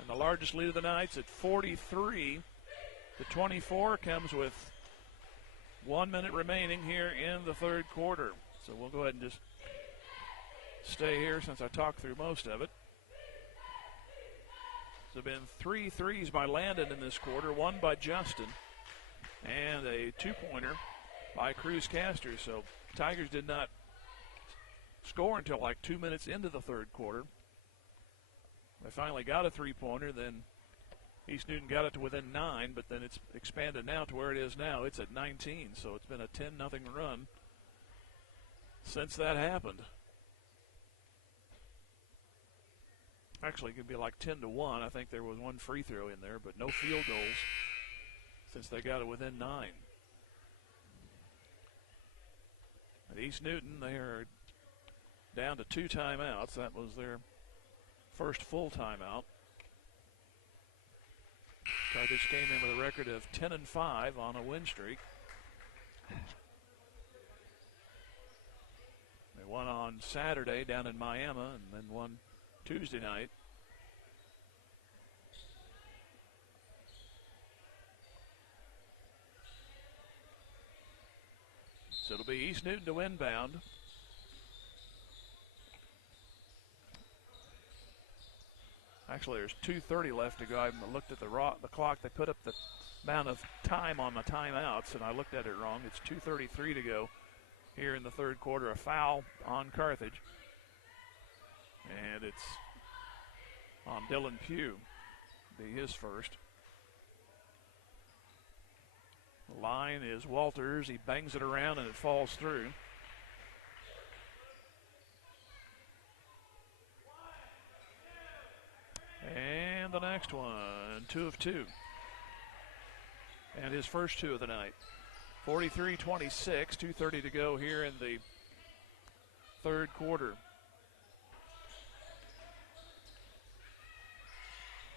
And the largest lead of the night's at 43. The 24 comes with 1 minute remaining here in the third quarter. So we'll go ahead and just stay here since I talked through most of it. There have been 3 threes by Landon in this quarter, 1 by Justin, and a 2-pointer by Cruz Castor. So Tigers did not score until like 2 minutes into the third quarter. They finally got a 3-pointer, then East Newton got it to within 9, but then it's expanded now to where it is now. It's at 19, so it's been a 10-0 run since that happened. Actually, it could be like 10-1. I think there was 1 free throw in there, but no field goals since they got it within 9. At East Newton, they are down to 2 timeouts. That was their first full timeout. Carthage came in with a record of 10-5 on a win streak. They won on Saturday down in Miami and then won Tuesday night. So it'll be East Newton to inbound. Actually, there's 2:30 left to go. I looked at the clock. They put up the amount of time on the timeouts, and I looked at it wrong. It's 2:33 to go here in the third quarter. A foul on Carthage. And it's on Dylan Pugh. Be his first. The line is Walters. He bangs it around, and it falls through. And the next one, 2 of 2. And his first 2 of the night. 43-26, 2:30 to go here in the third quarter.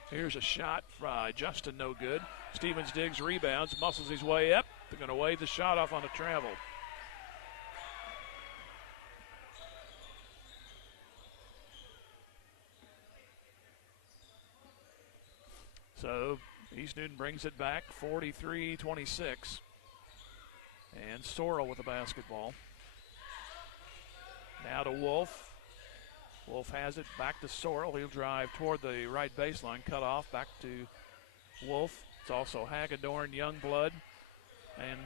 Here's a shot by Justin, no good. Stevens Diggs rebounds, muscles his way up. They're going to wave the shot off on a travel. So East Newton brings it back, 43-26. And Sorrell with the basketball. Now to Wolf. Wolf has it back to Sorrell. He'll drive toward the right baseline, cut off, back to Wolf. It's also Hagedorn, Youngblood, and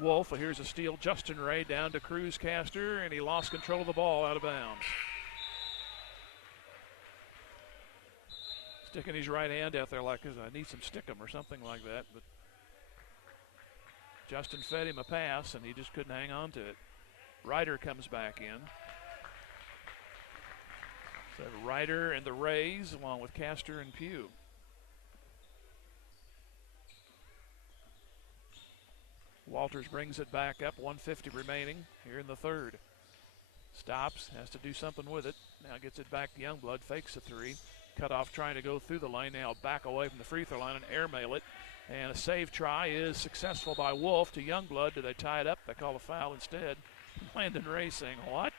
Wolf. Here's a steal. Justin Ray down to Cruz Castor, and he lost control of the ball out of bounds. Sticking his right hand out there like I need some stickum or something like that. But Justin fed him a pass, and he just couldn't hang on to it. Ryder comes back in. So Ryder and the Rays, along with Castor and Pugh. Walters brings it back up, 1:50 remaining here in the third. Stops, has to do something with it. Now gets it back to Youngblood, fakes a 3. Cut off trying to go through the lane, now back away from the free throw line and airmail it. And a save try is successful by Wolf to Youngblood. Do they tie it up? They call a foul instead. Landon Ray saying, what?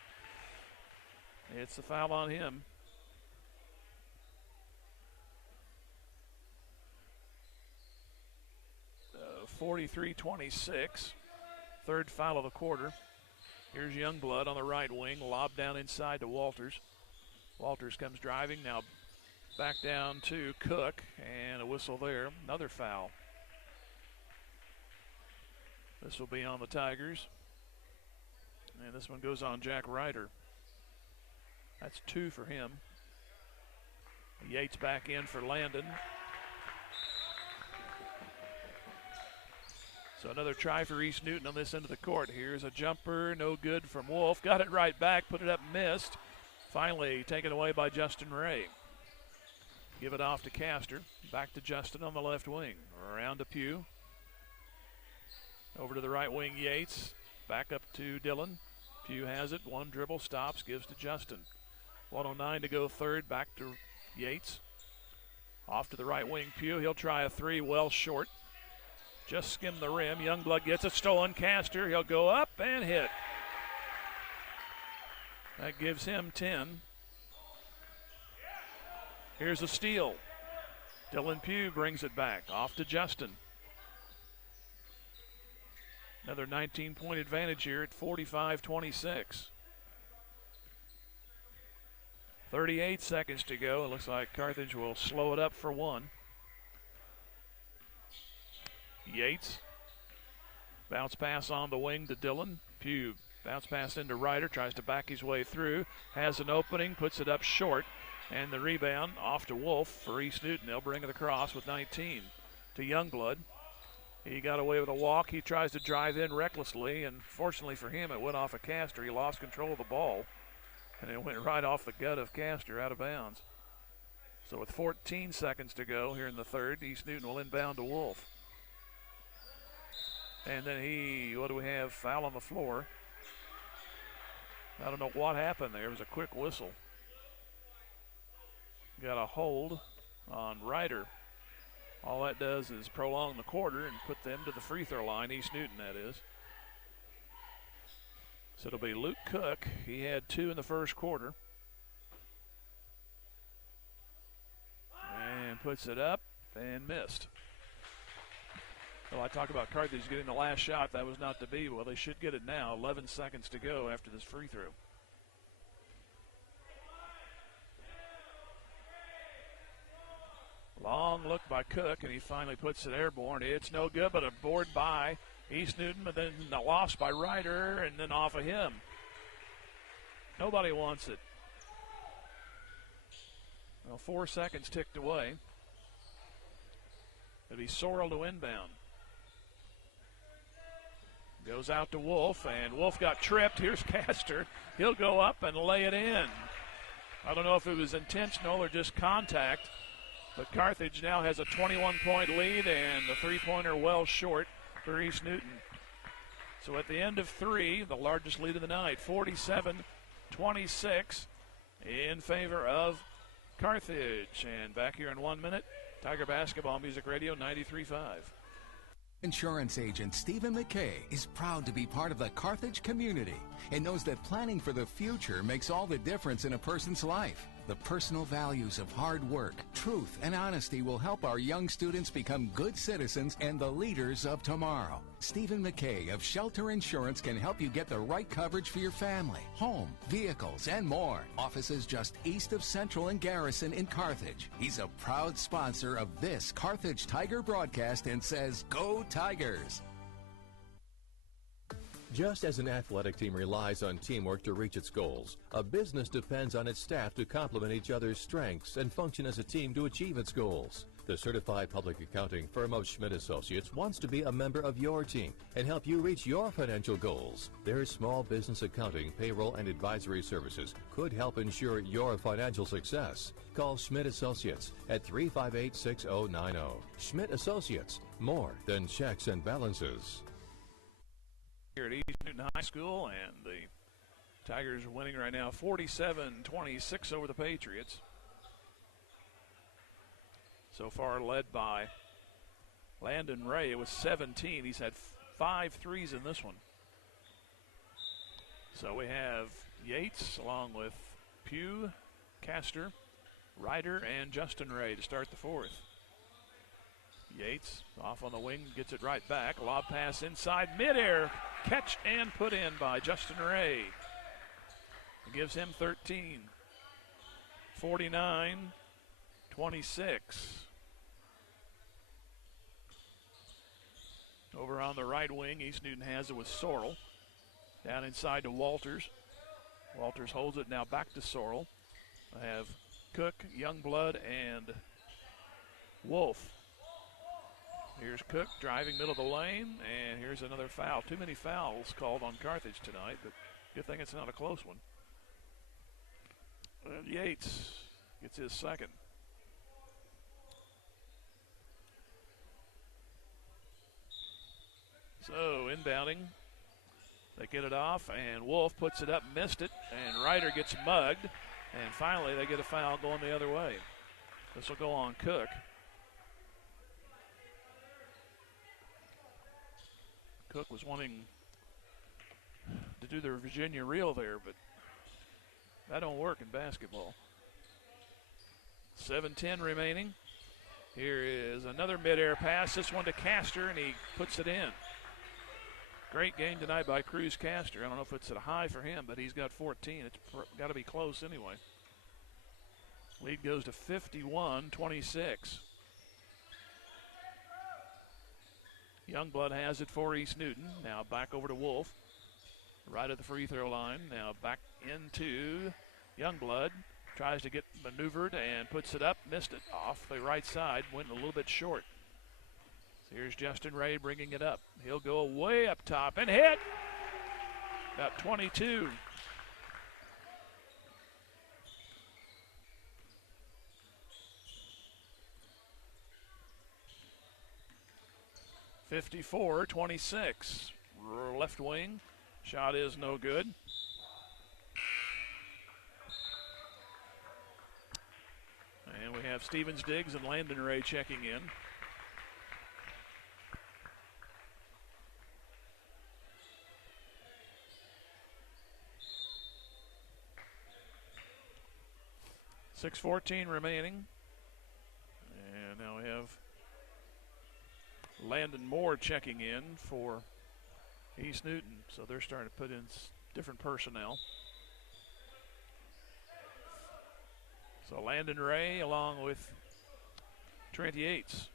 It's the foul on him. Uh, 43-26. Third foul of the quarter. Here's Youngblood on the right wing. Lob down inside to Walters. Walters comes driving. Now back down to Cook, and a whistle there. Another foul. This will be on the Tigers. And this one goes on Jack Ryder. That's 2 for him. Yates back in for Landon. So another try for East Newton on this end of the court. Here's a jumper, no good from Wolf. Got it right back, put it up, missed. Finally taken away by Justin Ray. Give it off to Castor. Back to Justin on the left wing. Around to Pugh. Over to the right wing, Yates. Back up to Dillon. Pugh has it. One dribble, stops, gives to Justin. 1:09 to go third. Back to Yates. Off to the right wing, Pugh. He'll try a three, well short. Just skimmed the rim. Youngblood gets it stolen. Castor, he'll go up and hit. That gives him 10. Here's a steal. Dylan Pugh brings it back. Off to Justin. Another 19-point advantage here at 45-26. 38 seconds to go. It looks like Carthage will slow it up for one. Yates. Bounce pass on the wing to Dillon. Pugh bounce pass into Ryder. Tries to back his way through. Has an opening. Puts it up short. And the rebound off to Wolf for East Newton. They'll bring it across with 19 to Youngblood. He got away with a walk. He tries to drive in recklessly, and fortunately for him, it went off of Castor. He lost control of the ball, and it went right off the gut of Castor out of bounds. So with 14 seconds to go here in the third, East Newton will inbound to Wolf. And then what do we have? Foul on the floor. I don't know what happened there. It was a quick whistle. Got a hold on Ryder. All that does is prolong the quarter and put them to the free throw line, East Newton that is. So it'll be Luke Cook. He had 2 in the first quarter. And puts it up and missed. Well, I talk about Carthage getting the last shot. That was not to be. Well, they should get it now. 11 seconds to go after this free throw. Long look by Cook, and he finally puts it airborne. It's no good, but a board by East Newton, but then a loss by Ryder, and then off of him. Nobody wants it. Well, 4 seconds ticked away. It'll be Sorrell to inbound. Goes out to Wolf, and Wolf got tripped. Here's Castor. He'll go up and lay it in. I don't know if it was intentional or just contact. But Carthage now has a 21-point lead, and the three-pointer well short for East Newton. So at the end of 3, the largest lead of the night, 47-26 in favor of Carthage. And back here in 1 minute, Tiger Basketball Music Radio 93.5. Insurance agent Stephen McKay is proud to be part of the Carthage community and knows that planning for the future makes all the difference in a person's life. The personal values of hard work, truth, and honesty will help our young students become good citizens and the leaders of tomorrow. Stephen McKay of Shelter Insurance can help you get the right coverage for your family, home, vehicles, and more. Offices just east of Central and Garrison in Carthage. He's a proud sponsor of this Carthage Tiger broadcast and says, "Go Tigers!" Just as an athletic team relies on teamwork to reach its goals, a business depends on its staff to complement each other's strengths and function as a team to achieve its goals. The certified public accounting firm of Schmidt Associates wants to be a member of your team and help you reach your financial goals. Their small business accounting, payroll, and advisory services could help ensure your financial success. Call Schmidt Associates at 358-6090. Schmidt Associates, more than checks and balances. Here at East Newton High School, and the Tigers are winning right now 47-26 over the Patriots. So far led by Landon Ray with 17. He's had 5 threes in this one. So we have Yates along with Pugh, Castor, Ryder, and Justin Ray to start the fourth. Yates off on the wing, gets it right back. Lob pass inside, midair, catch and put in by Justin Ray. It gives him 13. 49-26. Over on the right wing, East Newton has it with Sorrell. Down inside to Walters. Walters holds it now back to Sorrell. I have Cook, Youngblood, and Wolf. Here's Cook driving middle of the lane, and here's another foul. Too many fouls called on Carthage tonight, but good thing it's not a close one. And Yates gets his second. So inbounding, they get it off, and Wolf puts it up, missed it, and Ryder gets mugged, and finally they get a foul going the other way. This will go on Cook. Cook was wanting to do the Virginia reel there, but that don't work in basketball. 7:10 remaining. Here is another midair pass, this one to Castor, and he puts it in. Great game tonight by Cruz Castor. I don't know if it's a high for him, but he's got 14. It's got to be close anyway. Lead goes to 51-26. Youngblood has it for East Newton. Now back over to Wolf. Right at the free throw line. Now back into Youngblood. Tries to get maneuvered and puts it up. Missed it off the right side. Went a little bit short. So here's Justin Ray bringing it up. He'll go way up top and hit. About 22. (54-26). Left wing. Shot is no good. And we have Stevens Diggs and Landon Ray checking in. .6:14 remaining. And now we have Landon Moore checking in for East Newton. So they're starting to put in different personnel. So Landon Ray along with Trent Yates.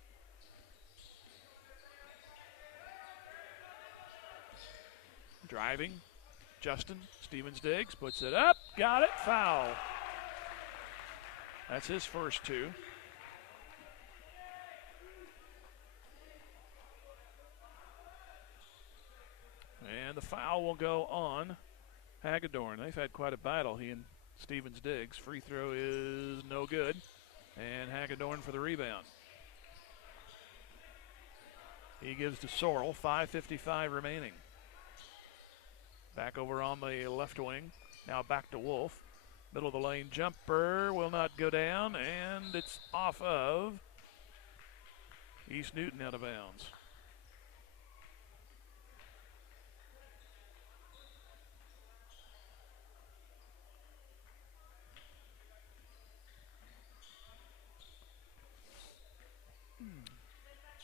Driving. Justin Stevens Diggs puts it up. Got it. Foul. That's his first two. And the foul will go on Hagedorn. They've had quite a battle, he and Stevens Diggs. Free throw is no good. And Hagedorn for the rebound. He gives to Sorrell. 5:55 remaining. Back over on the left wing. Now back to Wolf. Middle of the lane jumper will not go down, and it's off of East Newton out of bounds.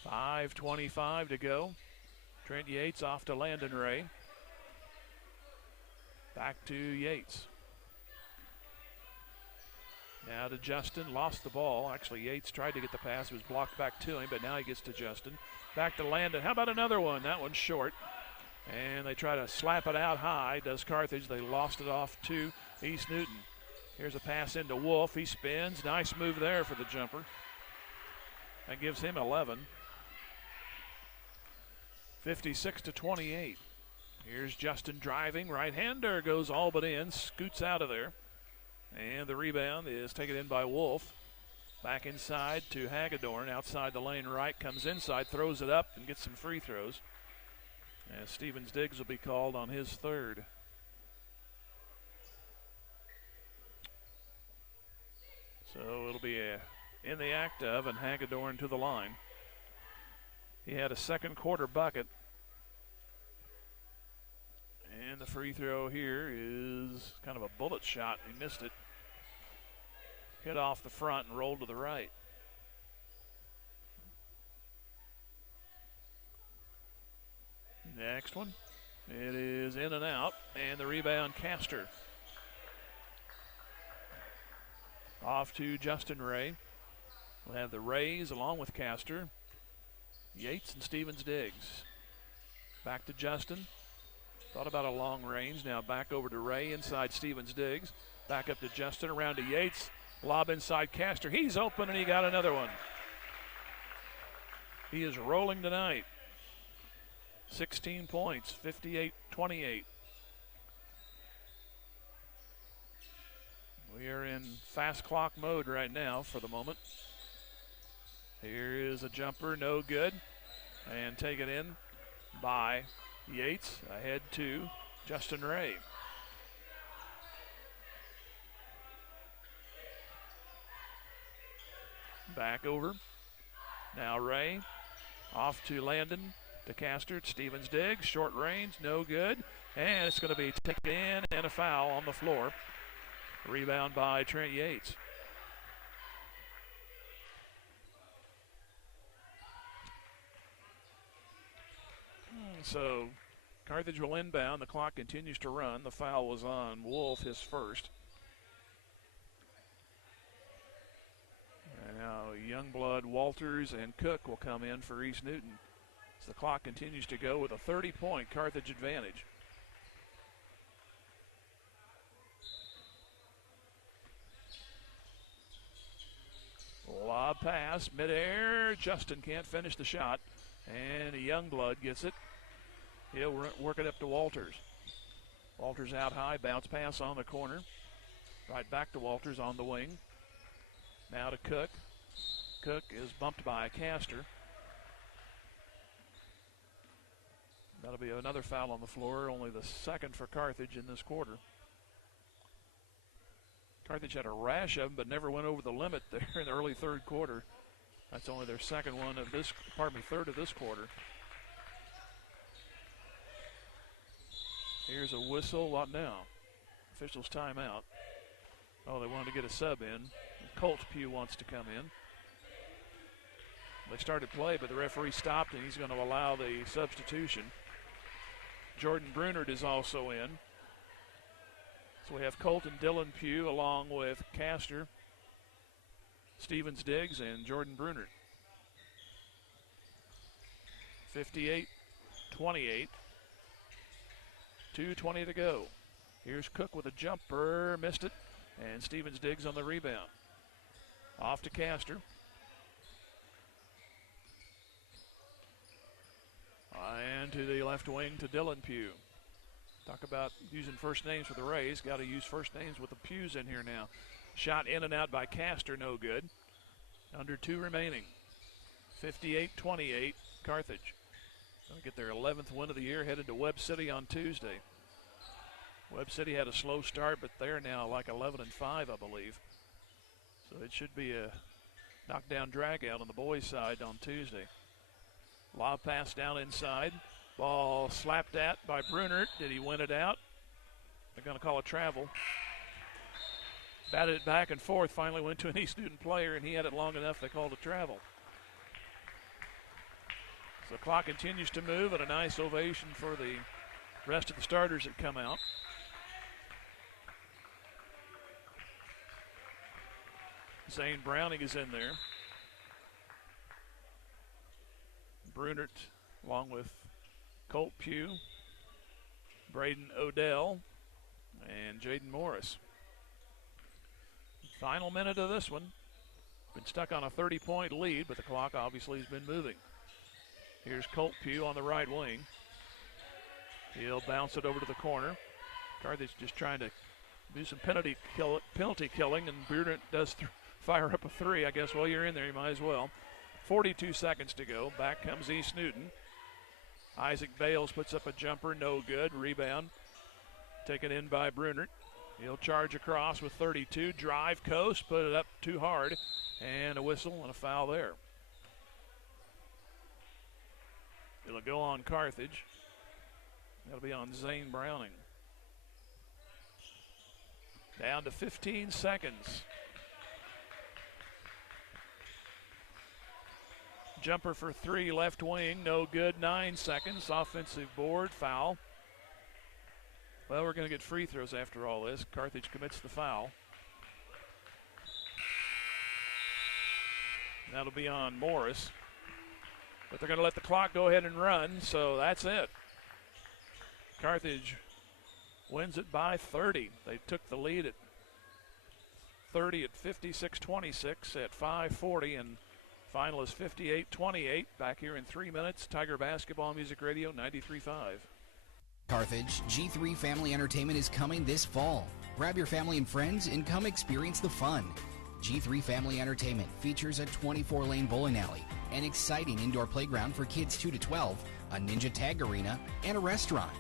.5:25 to go. Trent Yates off to Landon Ray. Back to Yates. Now to Justin, lost the ball. Actually, Yates tried to get the pass. It was blocked back to him, but now he gets to Justin. Back to Landon. How about another one? That one's short. And they try to slap it out high. Does Carthage. They lost it off to East Newton. Here's a pass into Wolf. He spins. Nice move there for the jumper. That gives him 11. 56-28. Here's Justin driving. Right-hander goes all but in. Scoots out of there. And the rebound is taken in by Wolf. Back inside to Hagedorn. Outside the lane right. Comes inside. Throws it up and gets some free throws. As Stevens Diggs will be called on his third. So it'll be in the act of and Hagedorn to the line. He had a second quarter bucket. And the free throw here is kind of a bullet shot. He missed it. Hit off the front and rolled to the right. Next one. It is in and out, and the rebound, Castor. Off to Justin Ray. We'll have the Rays along with Castor, Yates, and Stevens Diggs. Back to Justin. Thought about a long range. Now back over to Ray inside Stevens Diggs. Back up to Justin, around to Yates. Lob inside Castor. He's open, and he got another one. He is rolling tonight. 16 points, 58-28. We are in fast clock mode right now for the moment. Here is a jumper, no good. And taken in by Yates, ahead to Justin Ray. Back over. Now Ray, off to Landon, to Castor, Stevens Diggs, short range, no good. And it's going to be taken in and a foul on the floor. Rebound by Trent Yates. So Carthage will inbound. The clock continues to run. The foul was on Wolf, his first. Now Youngblood, Walters, and Cook will come in for East Newton. As the clock continues to go with a 30-point Carthage advantage. Lob pass, midair. Justin can't finish the shot. And Youngblood gets it. He'll work it up to Walters. Walters out high, bounce pass on the corner. Right back to Walters on the wing. Now to Cook. Cook is bumped by Castor. That'll be another foul on the floor, only the second for Carthage in this quarter. Carthage had a rash of them, but never went over the limit there in the early third quarter. That's only their second one of this, third of this quarter. Here's a whistle. What now? Officials timeout. Oh, they wanted to get a sub in. Colt Pugh wants to come in. They started play, but the referee stopped, and he's going to allow the substitution. Jordan Brunert is also in. So we have Colt and Dylan Pugh along with Castor, Stevens Diggs, and Jordan Brunert. 58-28. 2:20 to go. Here's Cook with a jumper, missed it, and Stevens Diggs on the rebound. Off to Castor. And to the left wing to Dylan Pugh. Talk about using first names for the Rays. Got to use first names with the Pews in here now. Shot in and out by Castor, no good. Under 2 remaining. 58-28, Carthage. They'll get their 11th win of the year, headed to Webb City on Tuesday. Webb City had a slow start, but they're now like 11-5, I believe. So it should be a knockdown drag-out on the boys' side on Tuesday. Lob pass down inside. Ball slapped at by Brunert. Did he win it out? They're going to call a travel. Batted it back and forth. Finally went to an East Newton player, and he had it long enough they called a travel. So the clock continues to move, and a nice ovation for the rest of the starters that come out. Zane Browning is in there. Brunert along with Colt Pugh, Braden Odell, and Jaden Morris. Final minute of this one. Been stuck on a 30-point lead, but the clock obviously has been moving. Here's Colt Pugh on the right wing. He'll bounce it over to the corner. Carthage just trying to do some penalty killing, and Brunert does fire up a 3. I guess while you're in there, you might as well. 42 seconds to go. Back comes East Newton. Isaac Bales puts up a jumper, no good. Rebound taken in by Brunert. He'll charge across with 32. Drive coast, put it up too hard, and a whistle and a foul there. it'll go on Carthage. That'll be on Zane Browning. Down to 15 seconds. Jumper for three, left wing, no good. 9 seconds. Offensive board, foul. Well, we're going to get free throws after all this. Carthage commits the foul. That'll be on Morris. But they're going to let the clock go ahead and run, so that's it. Carthage wins it by 30. They took the lead at 30 at 56-26 at 5:40, and final is 58-28. Back here in 3 minutes. Tiger Basketball Music Radio 93.5. Carthage G3 Family Entertainment is coming this fall. Grab your family and friends and come experience the fun. G3 Family Entertainment features a 24-lane bowling alley, an exciting indoor playground for kids 2 to 12, a ninja tag arena, and a restaurant.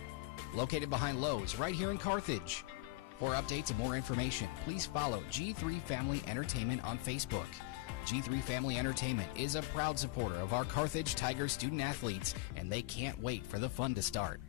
Located behind Lowe's right here in Carthage. For updates and more information, please follow G3 Family Entertainment on Facebook. G3 Family Entertainment is a proud supporter of our Carthage Tigers student athletes, and they can't wait for the fun to start.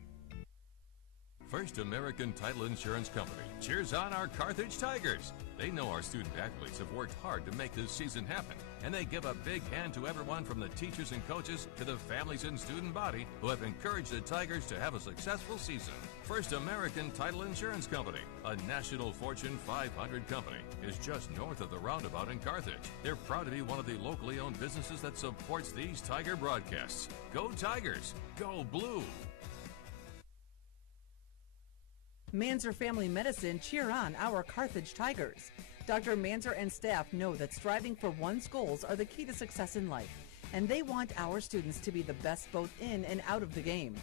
First American Title Insurance Company cheers on our Carthage Tigers. They know our student athletes have worked hard to make this season happen, and they give a big hand to everyone from the teachers and coaches to the families and student body who have encouraged the Tigers to have a successful season. First American Title Insurance Company, a national Fortune 500 company, is just north of the roundabout in Carthage. They're proud to be one of the locally owned businesses that supports these Tiger broadcasts. Go Tigers! Go Blue! Manzer Family Medicine cheer on our Carthage Tigers. Dr. Manzer and staff know that striving for one's goals are the key to success in life, and they want our students to be the best both in and out of the game.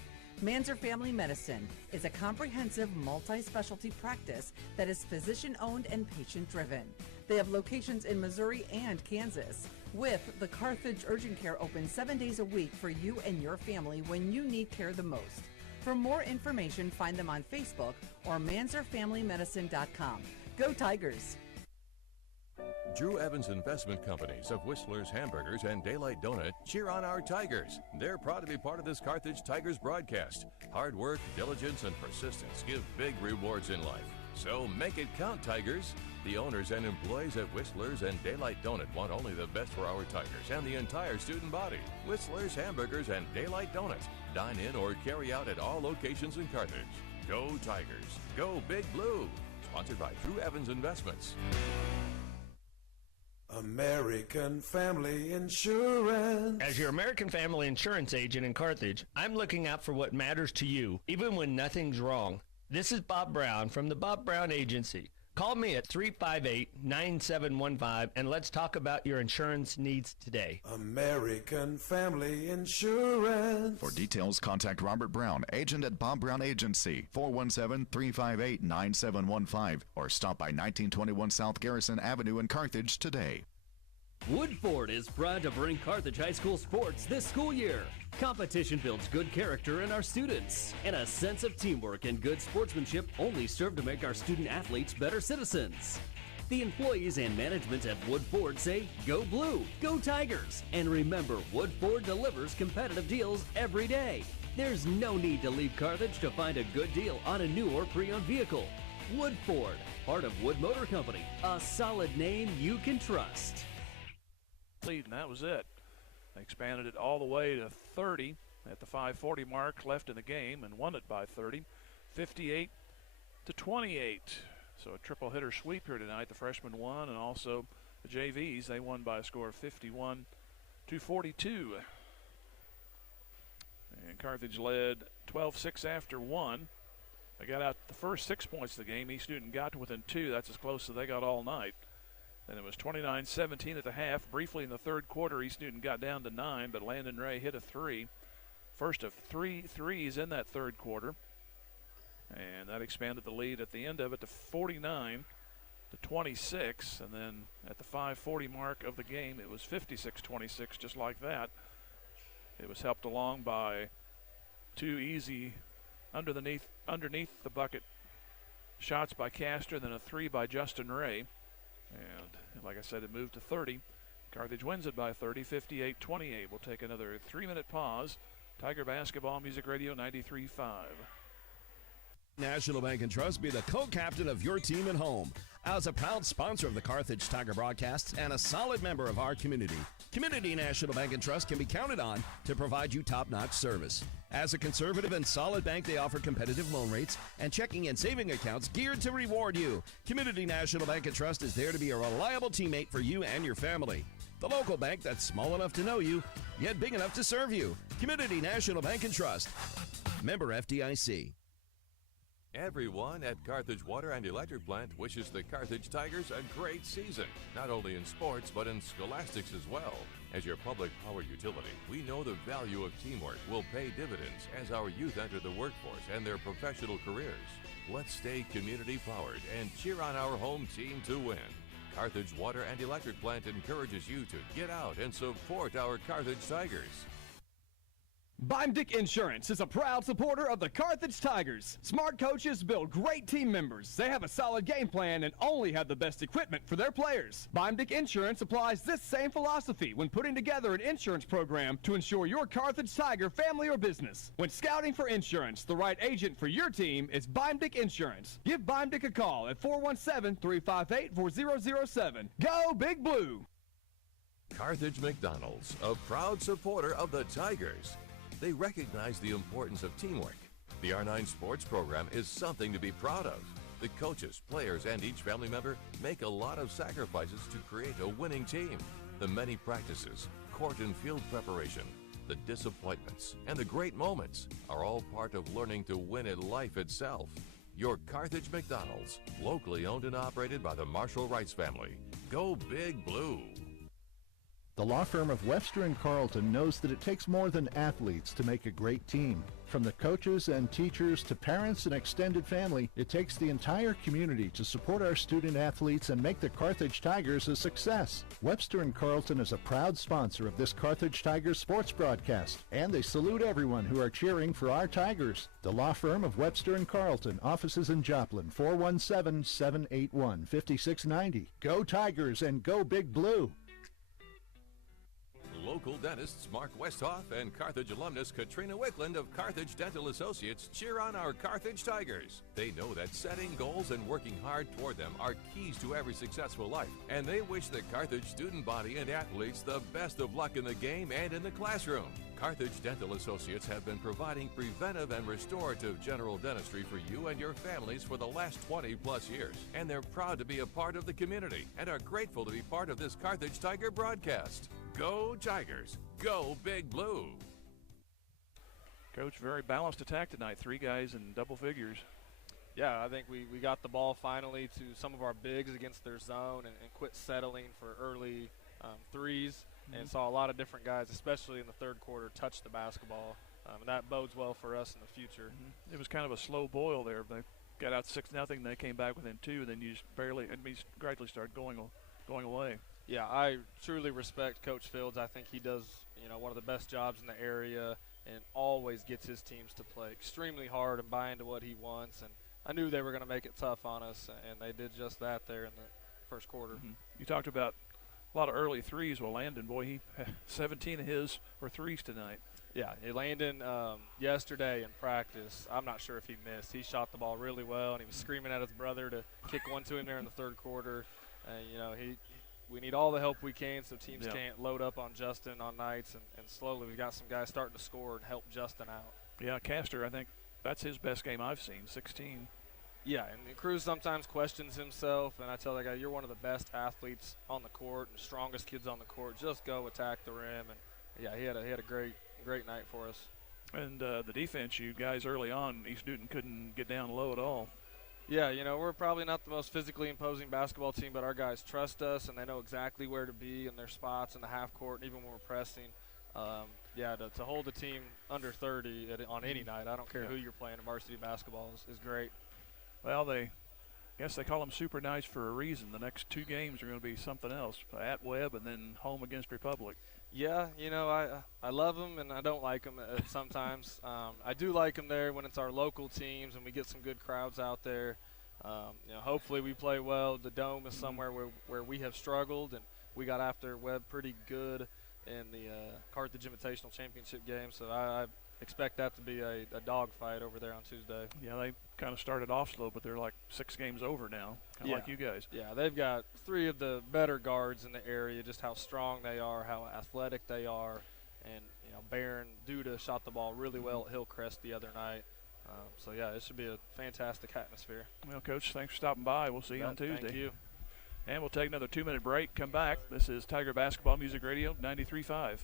Manzer Family Medicine is a comprehensive multi-specialty practice that is physician-owned and patient-driven. They have locations in Missouri and Kansas, with the Carthage Urgent Care open 7 days a week for you and your family when you need care the most. For more information, find them on Facebook or manzerfamilymedicine.com. Go Tigers! Drew Evans Investment Companies of Whistler's Hamburgers and Daylight Donut cheer on our Tigers. They're proud to be part of this Carthage Tigers broadcast. Hard work, diligence, and persistence give big rewards in life. So make it count, Tigers. The owners and employees at Whistler's and Daylight Donut want only the best for our Tigers and the entire student body. Whistler's Hamburgers and Daylight Donut. Dine in or carry out at all locations in Carthage. Go Tigers! Go Big Blue! Sponsored by Drew Evans Investments. American Family Insurance. As your American Family Insurance agent in Carthage, I'm looking out for what matters to you, even when nothing's wrong. This is Bob Brown from the Bob Brown Agency. Call me at 358-9715 and let's talk about your insurance needs today. American Family Insurance. For details, contact Robert Brown, agent at Bob Brown Agency, 417-358-9715, or stop by 1921 South Garrison Avenue in Carthage today. Woodford is proud to bring Carthage High School sports this school year. Competition builds good character in our students, and a sense of teamwork and good sportsmanship only serve to make our student athletes better citizens. The employees and management at Woodford say, go Blue, go Tigers, and remember, Woodford delivers competitive deals every day. There's no need to leave Carthage to find a good deal on a new or pre-owned vehicle. Woodford, part of Wood Motor Company, a solid name you can trust. Lead, and that was it. They expanded it all the way to 30 at the 5:40 mark left in the game and won it by 30, 58-28. So a triple hitter sweep here tonight. The freshmen won, and also the JVs, they won by a score of 51-42. And Carthage led 12-6 after one. They got out the first 6 points of the game. Each Newton got to within 2. That's as close as they got all night. Then it was 29-17 at the half. Briefly in the third quarter, East Newton got down to 9, but Landon Ray hit a three. First of 3 threes in that third quarter. And that expanded the lead at the end of it to 49-26. And then at the 5:40 mark of the game, it was 56-26, just like that. It was helped along by 2 easy underneath the bucket shots by Castor, then a 3 by Justin Ray. And like I said, it moved to 30. Carthage wins it by 30, 58-28. We'll take another 3-minute pause. Tiger Basketball Music Radio 93.5. National Bank and Trust, be the co-captain of your team at home. As a proud sponsor of the Carthage Tiger broadcasts and a solid member of our community, Community National Bank and Trust can be counted on to provide you top-notch service. As a conservative and solid bank, they offer competitive loan rates and checking and saving accounts geared to reward you. Community National Bank and Trust is there to be a reliable teammate for you and your family. The local bank that's small enough to know you, yet big enough to serve you. Community National Bank and Trust. Member FDIC. Everyone at Carthage Water and Electric Plant wishes the Carthage Tigers a great season, not only in sports but in scholastics as well. As your public power utility, we know the value of teamwork will pay dividends as our youth enter the workforce and their professional careers. Let's stay community powered and cheer on our home team to win. Carthage Water and Electric Plant encourages you to get out and support our Carthage Tigers. Bimdick Insurance is a proud supporter of the Carthage Tigers. Smart coaches build great team members. They have a solid game plan and only have the best equipment for their players. Bimdick Insurance applies this same philosophy when putting together an insurance program to ensure your Carthage Tiger family or business. When scouting for insurance, the right agent for your team is Bimdick Insurance. Give Bimdick a call at 417-358-4007. Go Big Blue! Carthage McDonald's, a proud supporter of the Tigers. They recognize the importance of teamwork. The R9 sports program is something to be proud of. The coaches, players, and each family member make a lot of sacrifices to create a winning team. The many practices, court and field preparation, the disappointments, and the great moments are all part of learning to win at life itself. Your Carthage McDonald's, locally owned and operated by the Marshall Rice family. Go Big Blue! The law firm of Webster & Carlton knows that it takes more than athletes to make a great team. From the coaches and teachers to parents and extended family, it takes the entire community to support our student athletes and make the Carthage Tigers a success. Webster & Carlton is a proud sponsor of this Carthage Tigers sports broadcast, and they salute everyone who are cheering for our Tigers. The law firm of Webster & Carlton, offices in Joplin, 417-781-5690. Go Tigers and go Big Blue! Local dentists Mark Westhoff and Carthage alumnus Katrina Wickland of Carthage Dental Associates cheer on our Carthage Tigers. They know that setting goals and working hard toward them are keys to every successful life, and they wish the Carthage student body and athletes the best of luck in the game and in the classroom. Carthage Dental Associates have been providing preventive and restorative general dentistry for you and your families for the last 20-plus years, and they're proud to be a part of the community and are grateful to be part of this Carthage Tiger broadcast. Go Tigers! Go Big Blue! Coach, very balanced attack tonight. 3 guys in double figures. Yeah, I think we got the ball finally to some of our bigs against their zone and quit settling for early threes. And saw a lot of different guys, especially in the third quarter, touch the basketball. And that bodes well for us in the future. It was kind of a slow boil there. They got out 6-0, they came back within 2, and then you just gradually started going away. Yeah, I truly respect Coach Fields. I think he does, one of the best jobs in the area and always gets his teams to play extremely hard and buy into what he wants. And I knew they were going to make it tough on us, and they did just that there in the first quarter. You talked about a lot of early threes. Well, Landon, boy, he 17 of his were threes tonight. Yeah, Landon yesterday in practice, I'm not sure if he missed. He shot the ball really well, and he was screaming at his brother to kick one to him there in the third quarter. We need all the help we can so teams can't load up on Justin on nights, and slowly we got some guys starting to score and help Justin out. Yeah, Castor, I think that's his best game I've seen, 16. Yeah, and Cruz sometimes questions himself, and I tell that guy, you're one of the best athletes on the court and strongest kids on the court. Just go attack the rim, and yeah, he had a great night for us. And the defense, you guys early on, East Newton couldn't get down low at all. Yeah, we're probably not the most physically imposing basketball team, but our guys trust us, and they know exactly where to be in their spots in the half court, and even when we're pressing. To hold the team under 30 on any night, I don't care who you're playing in varsity basketball, is great. Well, I guess they call them super nights for a reason. The next 2 games are going to be something else, at Webb and then home against Republic. Yeah, I love them and I don't like them sometimes. I do like them there when it's our local teams and we get some good crowds out there. Hopefully we play well. The Dome is somewhere where we have struggled, and we got after Webb pretty good in the Carthage Invitational Championship game. So expect that to be a dogfight over there on Tuesday. Yeah, they kind of started off slow, but they're like 6 games over now, kind of like you guys. Yeah, they've got 3 of the better guards in the area, just how strong they are, how athletic they are. And, you know, Barron Duda shot the ball really well at Hillcrest the other night. So, yeah, it should be a fantastic atmosphere. Well, Coach, thanks for stopping by. We'll see you on Tuesday. Thank you. And we'll take another 2-minute break, come back. This is Tiger Basketball Music Radio 93.5.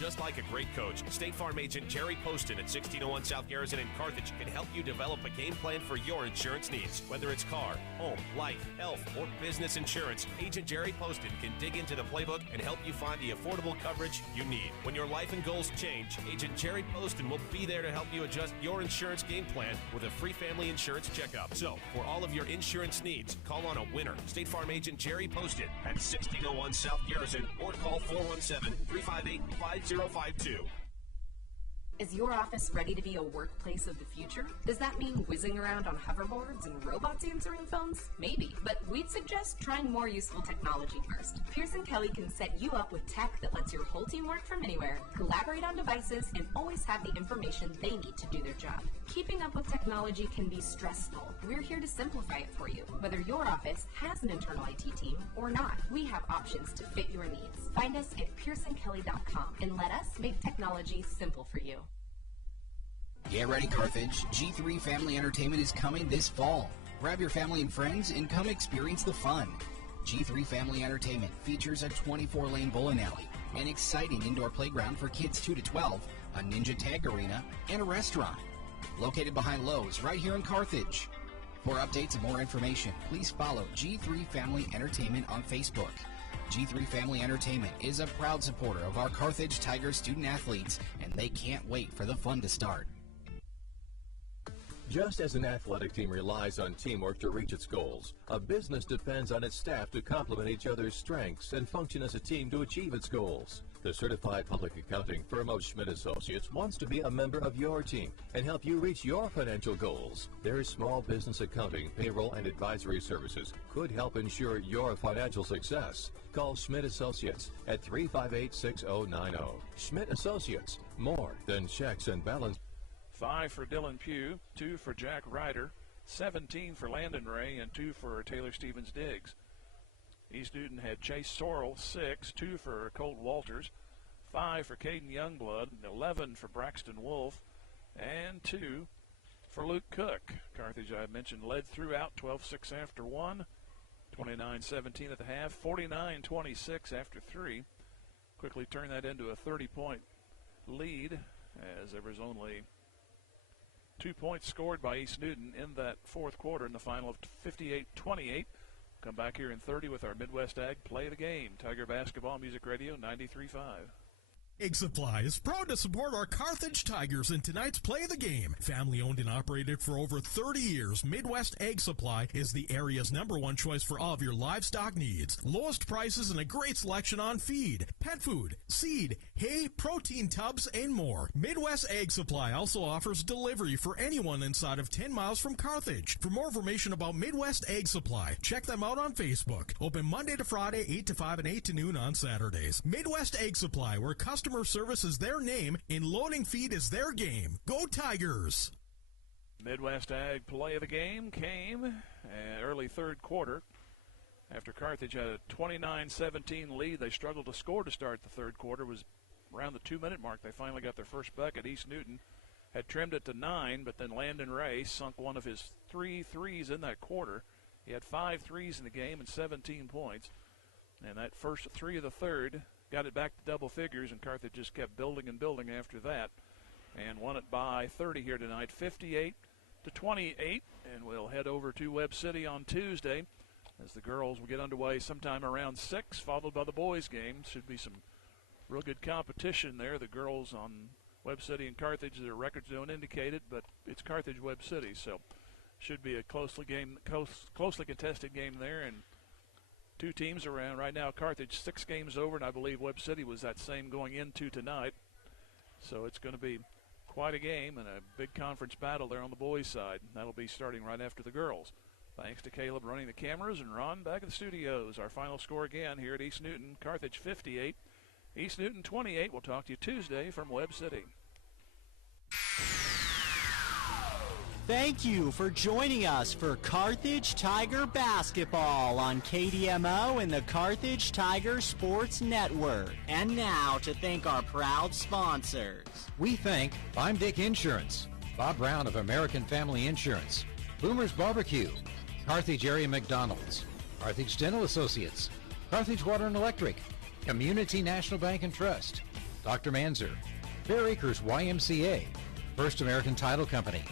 Just like a great coach, State Farm agent Jerry Poston at 1601 South Garrison in Carthage can help you develop a game plan for your insurance needs. Whether it's car, home, life, health, or business insurance, Agent Jerry Poston can dig into the playbook and help you find the affordable coverage you need. When your life and goals change, Agent Jerry Poston will be there to help you adjust your insurance game plan with a free family insurance checkup. So, for all of your insurance needs, call on a winner. State Farm agent Jerry Poston at 1601 South Garrison or call 417-358-5052. Is your office ready to be a workplace of the future? Does that mean whizzing around on hoverboards and robots answering phones? Maybe, but we'd suggest trying more useful technology first. Pearson Kelly can set you up with tech that lets your whole team work from anywhere, collaborate on devices, and always have the information they need to do their job. Keeping up with technology can be stressful. We're here to simplify it for you. Whether your office has an internal IT team or not, we have options to fit your needs. Find us at pearsonkelly.com and let us make technology simple for you. Get ready, Carthage. G3 Family Entertainment is coming this fall. Grab your family and friends and come experience the fun. G3 Family Entertainment features a 24-lane bowling alley, an exciting indoor playground for kids 2 to 12, a ninja tag arena, and a restaurant. Located behind Lowe's right here in Carthage. For updates and more information, please follow G3 Family Entertainment on Facebook. G3 Family Entertainment is a proud supporter of our Carthage Tigers student athletes, and they can't wait for the fun to start. Just as an athletic team relies on teamwork to reach its goals, a business depends on its staff to complement each other's strengths and function as a team to achieve its goals. The certified public accounting firm of Schmidt Associates wants to be a member of your team and help you reach your financial goals. Their small business accounting, payroll, and advisory services could help ensure your financial success. Call Schmidt Associates at 358-6090. Schmidt Associates, more than checks and balance. 5 for Dylan Pugh, 2 for Jack Ryder, 17 for Landon Ray, and 2 for Taylor Stevens Diggs. East Newton had Chase Sorrell, 6, 2 for Colt Walters, 5 for Caden Youngblood, 11 for Braxton Wolf, and 2 for Luke Cook. Carthage, I mentioned, led throughout, 12-6 after 1, 29-17 at the half, 49-26 after 3. Quickly turned that into a 30-point lead as there was only 2 points scored by East Newton in that fourth quarter in the final of 58-28. Come back here in 30 with our Midwest Ag Play of the Game. Tiger Basketball Music Radio 93.5. Egg Supply is proud to support our Carthage Tigers in tonight's Play of the Game. Family owned and operated for over 30 years, Midwest Egg Supply is the area's #1 choice for all of your livestock needs. Lowest prices and a great selection on feed, pet food, seed, hay, protein tubs, and more. Midwest Egg Supply also offers delivery for anyone inside of 10 miles from Carthage. For more information about Midwest Egg Supply, check them out on Facebook. Open Monday to Friday, 8 to 5 and 8 to noon on Saturdays. Midwest Egg Supply, where customer service is their name and loading feed is their game. Go Tigers! Midwest Ag Play of the Game came early third quarter. After Carthage had a 29-17 lead, they struggled to score to start the third quarter. It was around the 2-minute mark. They finally got their first bucket. East Newton had trimmed it to 9, but then Landon Ray sunk one of his 3 threes in that quarter. He had 5 threes in the game and 17 points. And that first 3 of the third got it back to double figures, and Carthage just kept building and building after that and won it by 30 here tonight, 58-28. And we'll head over to Webb City on Tuesday as the girls will get underway sometime around 6, followed by the boys' game. Should be some real good competition there. The girls on Webb City and Carthage, their records don't indicate it, but it's Carthage Webb City, so should be a closely contested game there. And 2 teams around right now. Carthage 6 games over, and I believe Webb City was that same going into tonight. So it's going to be quite a game and a big conference battle there on the boys' side. That'll be starting right after the girls. Thanks to Caleb running the cameras and Ron back at the studios. Our final score again here at East Newton. Carthage 58, East Newton 28. We'll talk to you Tuesday from Webb City. Thank you for joining us for Carthage Tiger Basketball on KDMO and the Carthage Tiger Sports Network. And now to thank our proud sponsors. We thank Dick Insurance, Bob Brown of American Family Insurance, Boomer's Barbecue, Carthage Area McDonald's, Carthage Dental Associates, Carthage Water and Electric, Community National Bank and Trust, Dr. Manzer, Fair Acres YMCA, First American Title Company.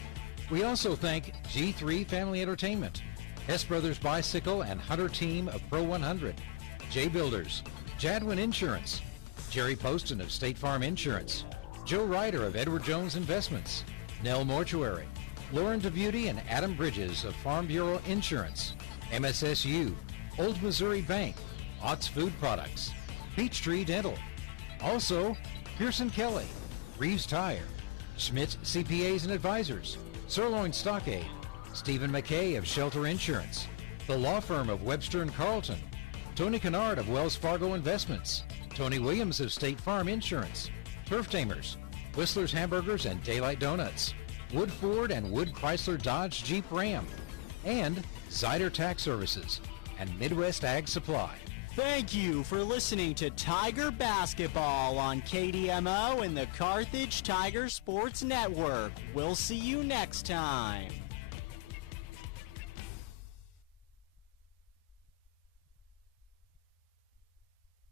We also thank G3 Family Entertainment, Hess Brothers Bicycle and Hunter Team of Pro 100, J Builders, Jadwin Insurance, Jerry Poston of State Farm Insurance, Joe Ryder of Edward Jones Investments, Nell Mortuary, Lauren DeBeauty and Adam Bridges of Farm Bureau Insurance, MSSU, Old Missouri Bank, Ott's Food Products, Peachtree Dental. Also, Pearson Kelly, Reeves Tire, Schmidt CPAs and Advisors, Sirloin Stockade, Stephen McKay of Shelter Insurance, the law firm of Webster & Carlton, Tony Kennard of Wells Fargo Investments, Tony Williams of State Farm Insurance, Turf Tamers, Whistler's Hamburgers and Daylight Donuts, Wood Ford and Wood Chrysler Dodge Jeep Ram, and Zyder Tax Services and Midwest Ag Supply. Thank you for listening to Tiger Basketball on KDMO and the Carthage Tiger Sports Network. We'll see you next time.